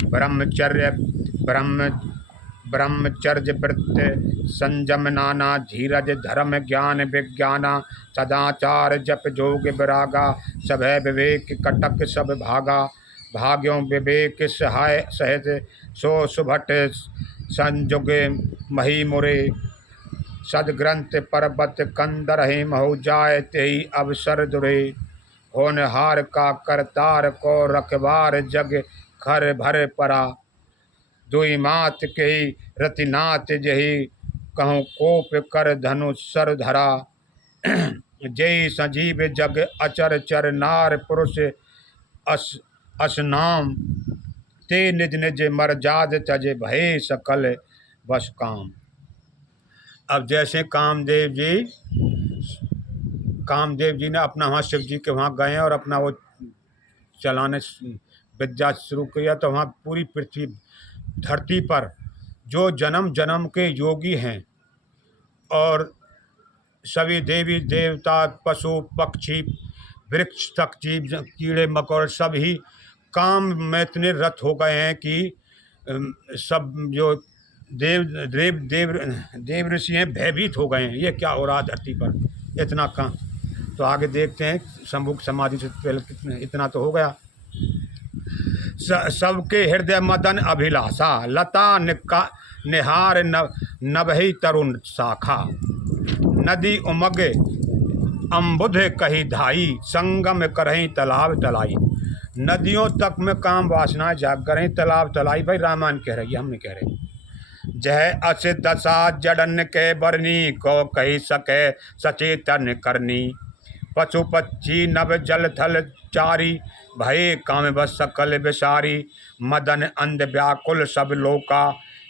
ब्रह्म ब्रह्मचर्य व्रत संयम नाना धीरज धर्म ज्ञान विज्ञाना सदाचार जप जोग विरागा सभय विवेक कटक सब भागा भाग्यों विवेक सहाय सहित सो सुभट संजुग मही मुरे सदग्रंथ पर्वत कंदर ही महु जाय तेई अवसर दुरे होनहार का करतार को रखबार जग खर भर परा दुई मात के रतिनाथ जही कहूँ कोप कर धनु सर धरा जय संजीव जग अचर चर नार पुरुष असनाम ते निज निज मरजाद तज भय सकल बस काम। अब जैसे कामदेव जी ने अपना वहाँ शिव जी के वहाँ गए और अपना वो चलाने विद्या शुरू किया तो वहाँ पूरी पृथ्वी धरती पर जो जन्म जन्म के योगी हैं और सभी देवी देवता पशु पक्षी वृक्ष तक जीव कीड़े मकोड़े सभी काम में इतने रत हो गए हैं कि सब जो देव ऋषि हैं भयभीत हो गए हैं, ये क्या हो रहा धरती पर इतना काम। तो आगे देखते हैं शंभुक समाधि से पहले कितने इतना तो हो गया। सबके हृदय मदन अभिलाषा लता निहार नभई तरुण शाखा नदी उमग अम्बुध कही धाई संगम करही तालाब तलाई। नदियों तक में काम वासनाएं जाग करें तालाब तलाई। भाई रामायण कह रही है, हम नहीं कह रहे। जय अस दशा जड़न के बरनी को कही सके सचेतन करनी पशु पक्षी नभ जल थल चारी भय काम बस सकल विसारी मदन अंध व्याकुल सब लोका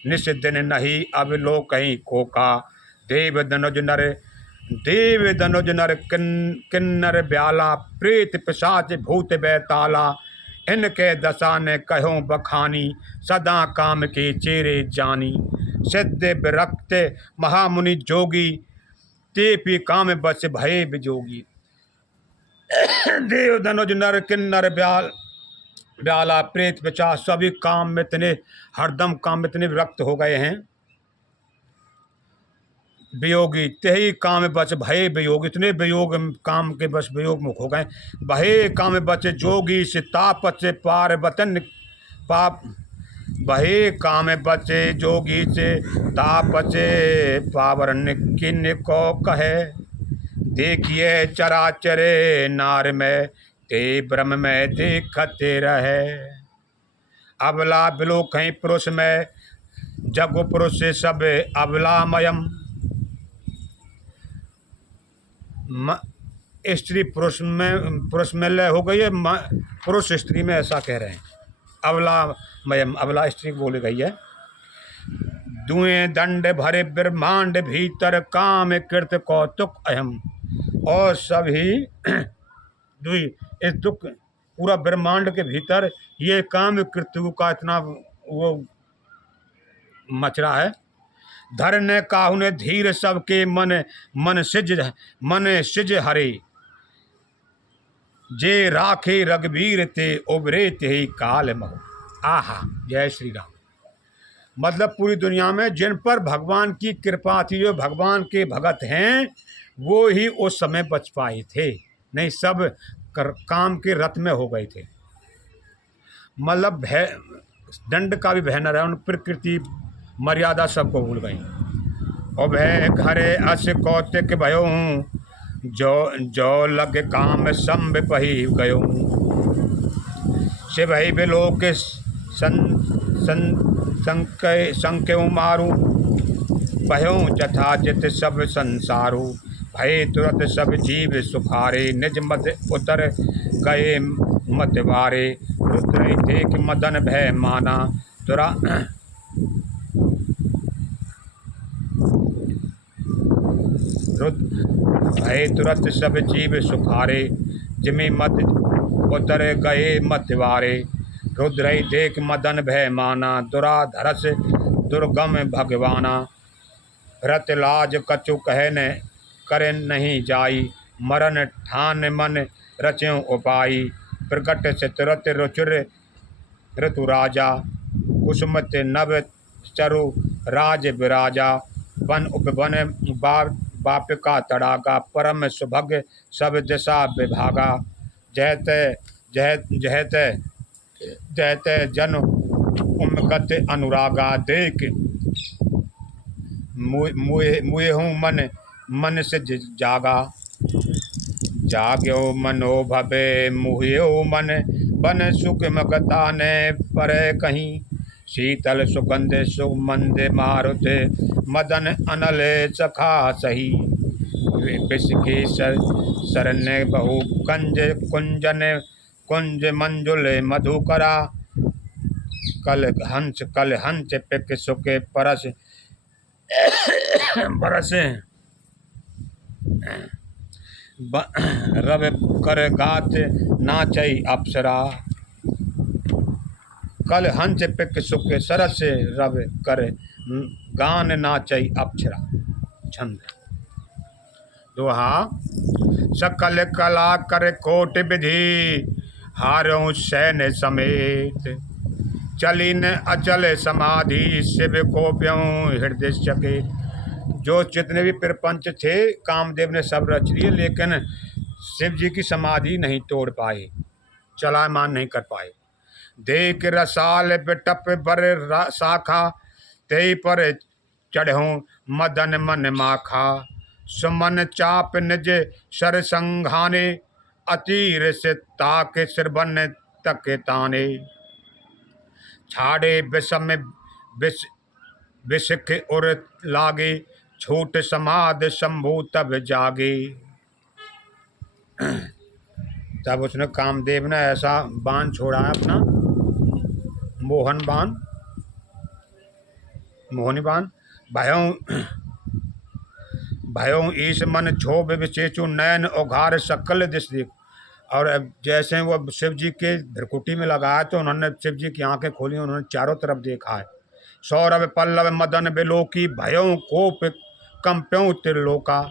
निस दिन नहीं अब लोक कहीं कोका देव धनुज नर किन्नर ब्याला प्रेत पिशाच भूत बैताला इनके दशा ने कहो बखानी सदा काम के चेरे जानी सिद्ध विरक्त महामुनि जोगी ते पी काम बस भय बिजोगी। देव धनुज नर किन्नर ब्याला प्रेत पिशाच सभी काम में इतने हरदम काम में इतने विरक्त हो गए हैं। वियोगी तेही काम बच भय वियोग इतने वियोग काम के बस वियोग मुख हो गए। भय काम बच जोगी से ताप से पार वतन पाप भय काम बचे जोगी से ताप से पावर किन को कहे देखिए चराचरे नार में ते ब्रह्म में देखते रहे। अबला बिलो कहीं पुरुष में जग पुरुष से सब अबलामयम स्त्री पुरुष में लय हो गई है, पुरुष स्त्री में ऐसा कह रहे हैं। अबलामयम अबला स्त्री बोली गई है। दुए दंड भरे ब्रह्मांड भीतर काम कृत कौतुक अहम और सभी दुई इस दुख पूरा ब्रह्मांड के भीतर ये काम कृत्यु का इतना वो मचरा है। धरने काहुने धीर सबके मन सिज हरे जे राखे रघुवीर ते उबरे ते ही काल महो। आहा जय श्री राम। मतलब पूरी दुनिया में जिन पर भगवान की कृपा थी जो भगवान के भगत हैं वो ही उस समय बच पाए थे, नहीं सब काम के रत में हो गए थे। मतलब भय दंड का भी भय न रहा, उन प्रकृति मर्यादा सबको भूल गई। और भय घरे अस कौतिक भयो हूँ जो लग काम संभ पही गयो से भई बिलोक संक्यों मारू भयो जथाजित सब संसारू भय तुरंत सब जीव सुखारे निज मत उतर गए मतवारे रुद्र देख मदन भय माना तुरा भय तुरंत सब जीव सुखारे जिमे मत उतर गए मतवारे रुद्र देख मदन भय माना दुराधरस दुर्गम भगवाना। रत लाज कछु कहे न करे नहीं जाई, मरण ठान मन रच्यों उपाई। प्रकट से तुरत रुचिर ऋतु राजा, कुसुमत नभ चरु राज विराजा। वन उपवन बाप का तड़ागा, परम सुभग सब दिशा विभागा। जहते जहते जहते जन उमगत अनुरागा, देख मुए हूँ मन मन से जागा। जाग्यो मनो भवे मुह्यो मन, बन सुख मगता ने पर कहीं। शीतल सुगंध सुमंद मारुत, मदन अनल सखा सही। विष के सरण्य बहु कंज कुंजन, कुंज मंजुल मधुकरा। कल हंस पिक सुख परस बरस, रव कर गात नाचई अप्सरा। कल हंस पिक सुख सरस, रव कर गान नाचई अप्सरा। छंद दोहा। सकल कला कर कोट विधि, हारों सैन्य समेत। चली न अचल समाधि, शिव को प्यों हृदय चकित। जो जितने भी प्रपंच थे कामदेव ने सब रच लिए, लेकिन शिव जी की समाधि नहीं तोड़ पाए, चलायमान नहीं कर पाए। देख रसाल बिटप बर शाखा, ते पर चढ़ूं मदन मन माखा। सुमन चाप निज सर संघाने, अतीर से ताके सिरबन तक ताने। छाड़े विषम विषिख उर लागे, छूट समाध शंभु तब जागे। तब उसने कामदेव ने ऐसा बाण छोड़ा है अपना, मोहन बाण, मोहनी बाण। भयों ईश मन क्षोभ विचेचु, नयन उघार सकल दिश देख। और अब जैसे वो शिव जी के भ्रकुटी में लगाया तो उन्होंने शिव जी की आंखें खोली, उन्होंने चारों तरफ देखा है। सौरभ पल्लव मदन बिलोकी, भयों कोप कंप्यों त्रिलोका।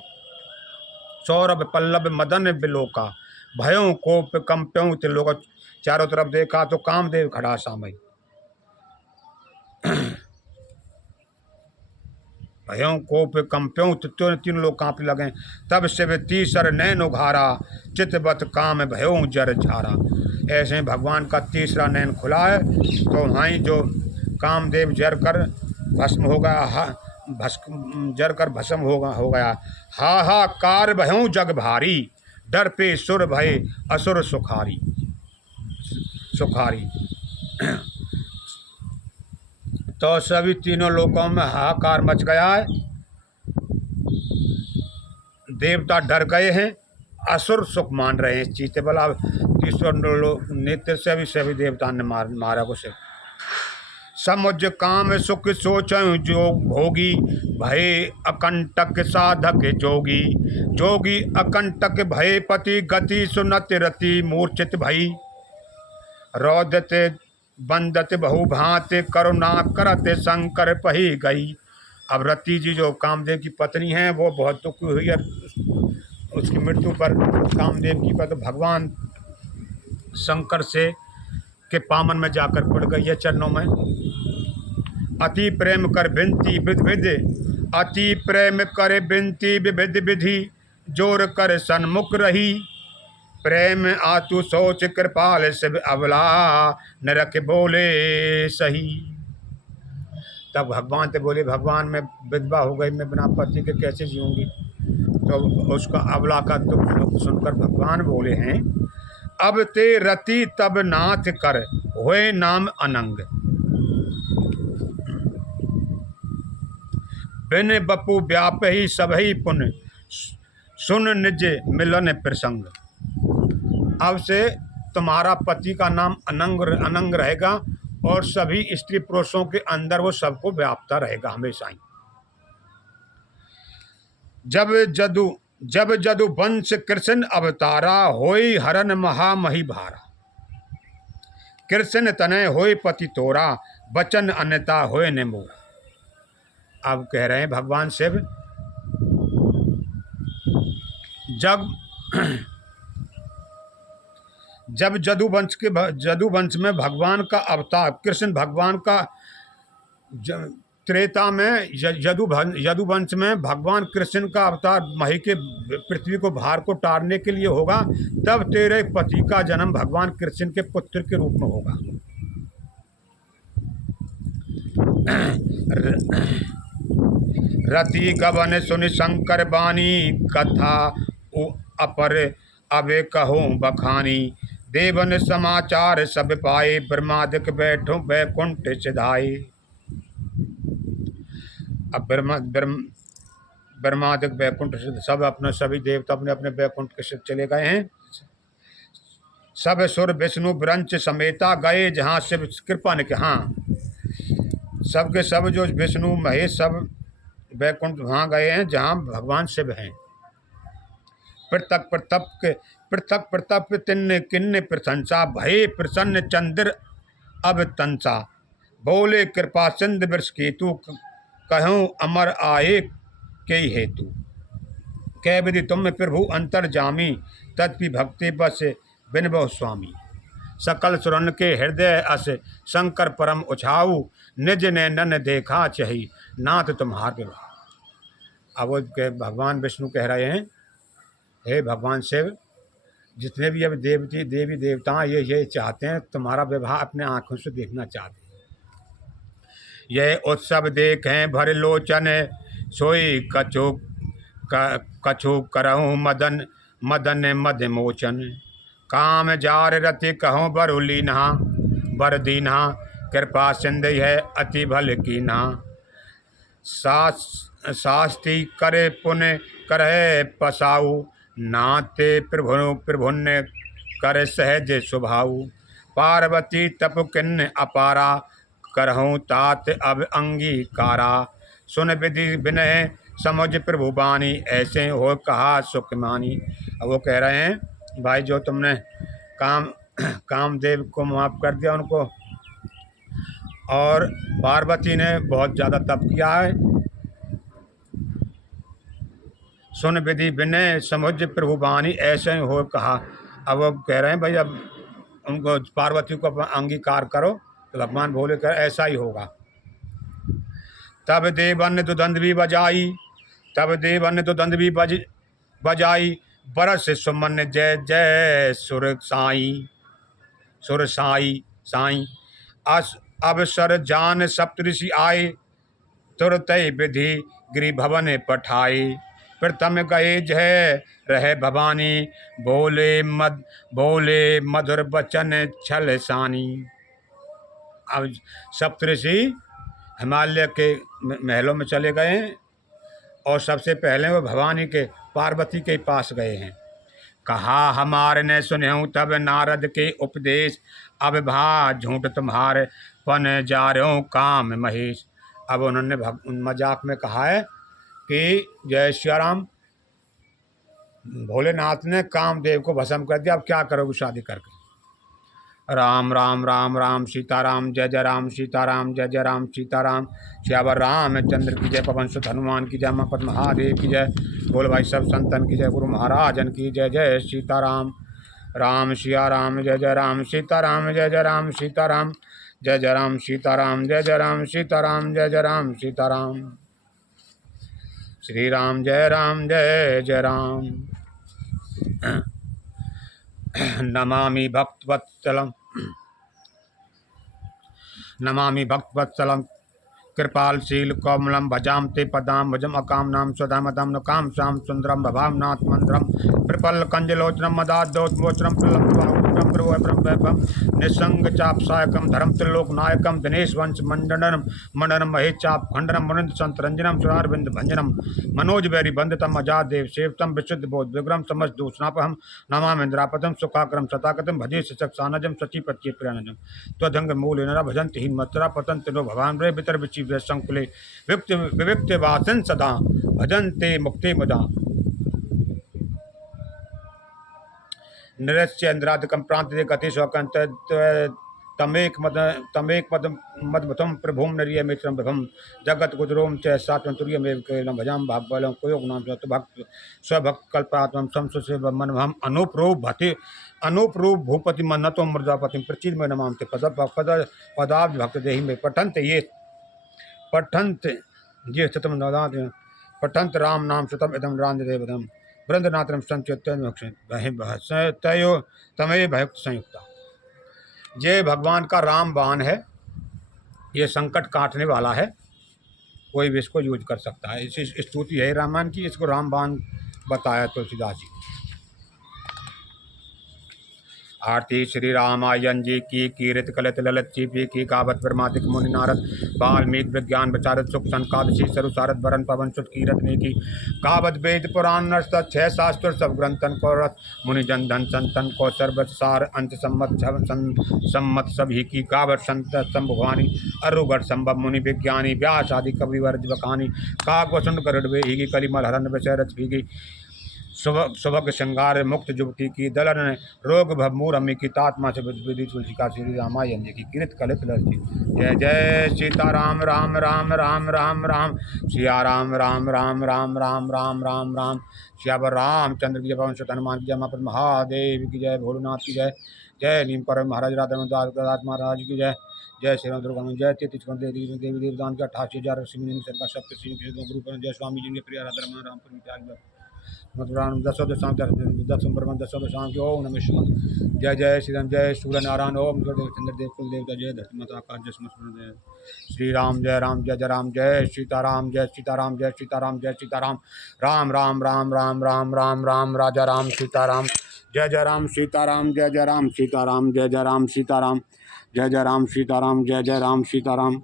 सौरभ पल्लव मदन बिलोका, भयों कोप कंप्यों त्रिलोका। चारों तरफ देखा तो कामदेव खड़ा सामई। भयों कोप कंप्यों, तीन लोग कांपने लगे। तब शिव तीसर नैन उघारा, चितवत काम भयों जर झारा। ऐसे भगवान का तीसरा नैन खुला है तो वहीं जो कामदेव जर कर भस्म हो गया, जर कर भस्म हो गया। हाहाकार भयों जग भारी, डर पे सुर भय असुर सुखारी। तो सभी तीनों लोकों में हाहाकार मच गया है, देवता डर गए हैं, असुर सुख मान रहे हैं। चीते बला तीसरा नेत्र से भी सभी देवता ने मारा उसे। समुझ काम सुख सोचूं जो भोगी, भय अकंटक साधक जोगी। जोगी अकंटक भय पति, गति सुनत रति मूर्छित भई। रोदत बंदत बहु भांत, करुणा करत शंकर पही गई। अब रति जी जो कामदेव की पत्नी है वो बहुत दुख हुई है उसकी मृत्यु पर कामदेव की, पर तो भगवान शंकर से के पामन में जाकर पड़ गई है चरणों में। अति प्रेम कर बिनती विध विधि, अति प्रेम कर बिनती विविध विधि। जोर कर सन्मुख रही, प्रेम आतु सोच कृपाल शिव अबला। नरक बोले सही। तब भगवान से बोले, भगवान मैं विधवा हो गई, मैं बिना पति के कैसे जीऊँगी। तो उसका अबला का दुख सुनकर भगवान बोले हैं, अब ते रति तब नाथ कर, होए नाम अनंग। बिन बपु व्याप ही सबही पुन, सुन निज मिलन प्रसंग। अब से तुम्हारा पति का नाम अनंग रहेगा और सभी स्त्री पुरुषों के अंदर वो सबको व्यापता रहेगा हमेशा ही। जब जदु वंश कृष्ण अवतारा, होई हरन महामही भारा। कृष्ण तनय होय पति तोरा, बचन अन्यता होय ने मोरा। अब कह रहे हैं भगवान शिव, जब जब जदुवंश में भगवान का अवतार कृष्ण भगवान का त्रेता में यदुवंश में भगवान कृष्ण का अवतार मही के पृथ्वी को भार को टारने के लिए होगा, तब तेरे पति का जन्म भगवान कृष्ण के पुत्र के रूप में होगा। रति गवन सुनि शंकर बानी, कथा अपर अबे कहो बखानी। देवन समाचार सब पाए, ब्रह्मादिक बैठो बैकुंठ सिधाए। अब ब्रह्मादिक बैकुंठ सब अपने सभी देवता अपने अपने बैकुंठ के सिद्ध चले गए हैं। सब सुर विष्णु ब्रंच समेता गए, जहाँ शिव कृपा ने कहा सबके सब जो विष्णु महेश सब बैकुंठ वहाँ गए हैं जहाँ भगवान शिव हैं। पृथक प्रतप तिन्न किन्न प्रशंसा, भय प्रसन्न चंद्र अब तंसा। बोले कृपा सिंध वृष केतु, कहूँ अमर आए के हेतु। कै विधि तुम प्रभु अंतर जामी, तत्पि भक्ति बस बिनबो स्वामी। सकल सुरन के हृदय अस शंकर परम उछाऊ, निज ने नन देखा चही नाथ तुम्हार विवाह। अब वो भगवान विष्णु कह रहे हैं, हे भगवान शिव, जितने भी अब देवी देवता ये चाहते हैं तुम्हारा विवाह अपने आंखों से देखना चाहते हैं। यह उत्सव देखें भर लोचन, सोई कछु करहूँ मदन मद मोचन। काम जार रति कहूँ बरुलीना, बर दीना कृपा सिंध है अति भल कीना। शास्ति करे पुण्य करहे पसाऊ, नाते प्रभुन्य कर सहज स्वभाऊ। पार्वती तप किन्न अपारा, करहूँ तात अब अंगीकारा। सुन विधि विनय समझ प्रभु बानी, ऐसे हो कहा सुख मानी। अब वो कह रहे हैं भाई जो तुमने कामदेव को माफ़ कर दिया उनको, और पार्वती ने बहुत ज़्यादा तप किया है। सुन विधि विनय समझ प्रभु बानी, ऐसे हो कहा। अब वो कह रहे हैं भाई अब उनको पार्वती को अंगीकार करो, तो भगवान भोले कर ऐसा ही होगा। तब देवन दुदंड भी बजाई, तब देवन दुदंड भी बजाई, बरस सुमन जय जय सुर साई। अवसर जान सप्तऋषि आए, तुरत विधि गिरि भवन पठाए। प्रथम गए जय रहे भवानी, बोले मधुर बचन छल सानी। अब सप्तऋषि हिमालय के महलों में चले गए हैं और सबसे पहले वो भवानी के पार्वती के पास गए हैं। कहा हमारे ने सुनहूँ तब नारद के उपदेश, अब भा झूठ तुम्हारे पन जा रहे हो काम महेश। अब उन्होंने मजाक में कहा है कि जय श्री राम, भोलेनाथ ने कामदेव को भस्म कर दिया, अब क्या करोगे शादी करके। राम राम राम राम सीताराम, जय जय राम सीताराम, जय जय राम सीताराम। श्यावर राम चंद्र की जय, पवन सुत हनुमान की जय, मापत महादेव की जय, बोल भाई सब संतन की जय, गुरु महाराजन की जय। जय सीताराम, राम सिया राम, जय जय राम सीताराम, जय जय राम सीताराम, जय जय राम सीताराम, जय जय राम सीताराम, जय जय राम सीताराम। श्री राम जय जय राम। नमामि भक्तवत्सलं कृपालशील कोमलम, भजाम ते पदाम भजम अकामनाम स्वधामदम न काम श्याम सुंदरम भभावनाथ मंत्रम। प्रपल कंजलोचनम मदादोत्मोचनम प्रलम निसंग चाप सायकम धर्म त्रिलोक नायकम, दिनेश वंश मंडनम महे चाप खंडनम मुनिंद संतरंजनम सुरारविंद भंजनम। मनोज बैरी बंदतम अजादेव सेवतम विशुद्ध बोध विग्रम समझ दूषणापहम, नमामिंद्रापदम सुखाक्रम सताकतम, भजे शिक्षक सानजम सची पच्ची प्रियानजम। त्वदंग मूल नरा भजंत ही मत्रा पतंत नो भवान रे वितर विचि संकुले, विविक्त वासन सदा भजन्ते मुक्ति मुदा। नृत्य इंद्रादिकम प्रांत गति शोकंत तमेक मद मदमतम प्रभुम नरिय मित्रम प्रभम जगत गुजरोम च सात्वंतुर्यमेव केवलम भजाम भागबलम कोयोग नाम भक्त स्वभक्त कल्पात्म संसुसे मनमहम अनुप्रूप भूपति मन्नतो मृजापति प्रचिद में नमामते पदाब्ज भक्त देहि में पठंत ये स्थितम नदात पठंत राम नाम सुतम इदम राम देवदम वृंदनाथम संचेतन तयो तमें भक्त संयुक्ता। ये भगवान का राम बाण है, ये संकट काटने वाला है, कोई भी इसको यूज कर सकता है। इसी स्तुति है रामायण की, इसको राम बाण बताया तुलसीदास जी। आरती श्री रामायण जी की कीर्त कलित ललित चीपी की कावत ब्रह्मादिक मुनि नारद वाल्मीकि विज्ञान विचारत सुख संकादशी सरु सारद वरण पवन सुत कीरत ने की कावत वेद पुराण नर छह शास्त्र सब ग्रंथन को रथ मुनि जन धन संतन को सर्वत सार अंत सम्मत सभी की कावत संत संभवानी अरुगढ़ संभव मुनि विज्ञानी व्यास आदि कवि वर्ज बखानी काक वसुंड गरुड़ ही कलिमल हरण विषय रच भी सुभग श्रृंगार मुक्त जुबती की दलन रोग भमूर अम्मी की तात्मा से विधि तुलसी का श्री रामायण जी की कीर्त कलित लर्ची। जय जय सीता राम राम राम राम राम राम सिया राम राम राम राम राम राम राम राम सियावर रामचंद्र की जय पवन सुत हनुमान की जय मापद महादेव की जय भोलेनाथ की जय जय नीम पर महाराज राधा महाराज की जय जय श्री राम दुर्गा जय तीर्थ देवी देवदान के 88,000 गुरु जय स्वामी जी के प्रिय राधा राम मधुराम दसों दशाम दसों दशाम की ओम नमः शिवाय। जय जय श्री राम जय सूर्य नारायण ओम चंद्रदेव कुलदेव जय धरती माता का जय जय श्री राम जय राम जय जय राम जय सीताराम जय सीताराम जय सीताराम जय सीताराम राम राम राम राम राम राम राम राजा राम सीताराम जय जय राम सीताराम जय जय राम सीताराम जय जय राम सीताराम जय जय राम सीताराम जय जय राम सीताराम।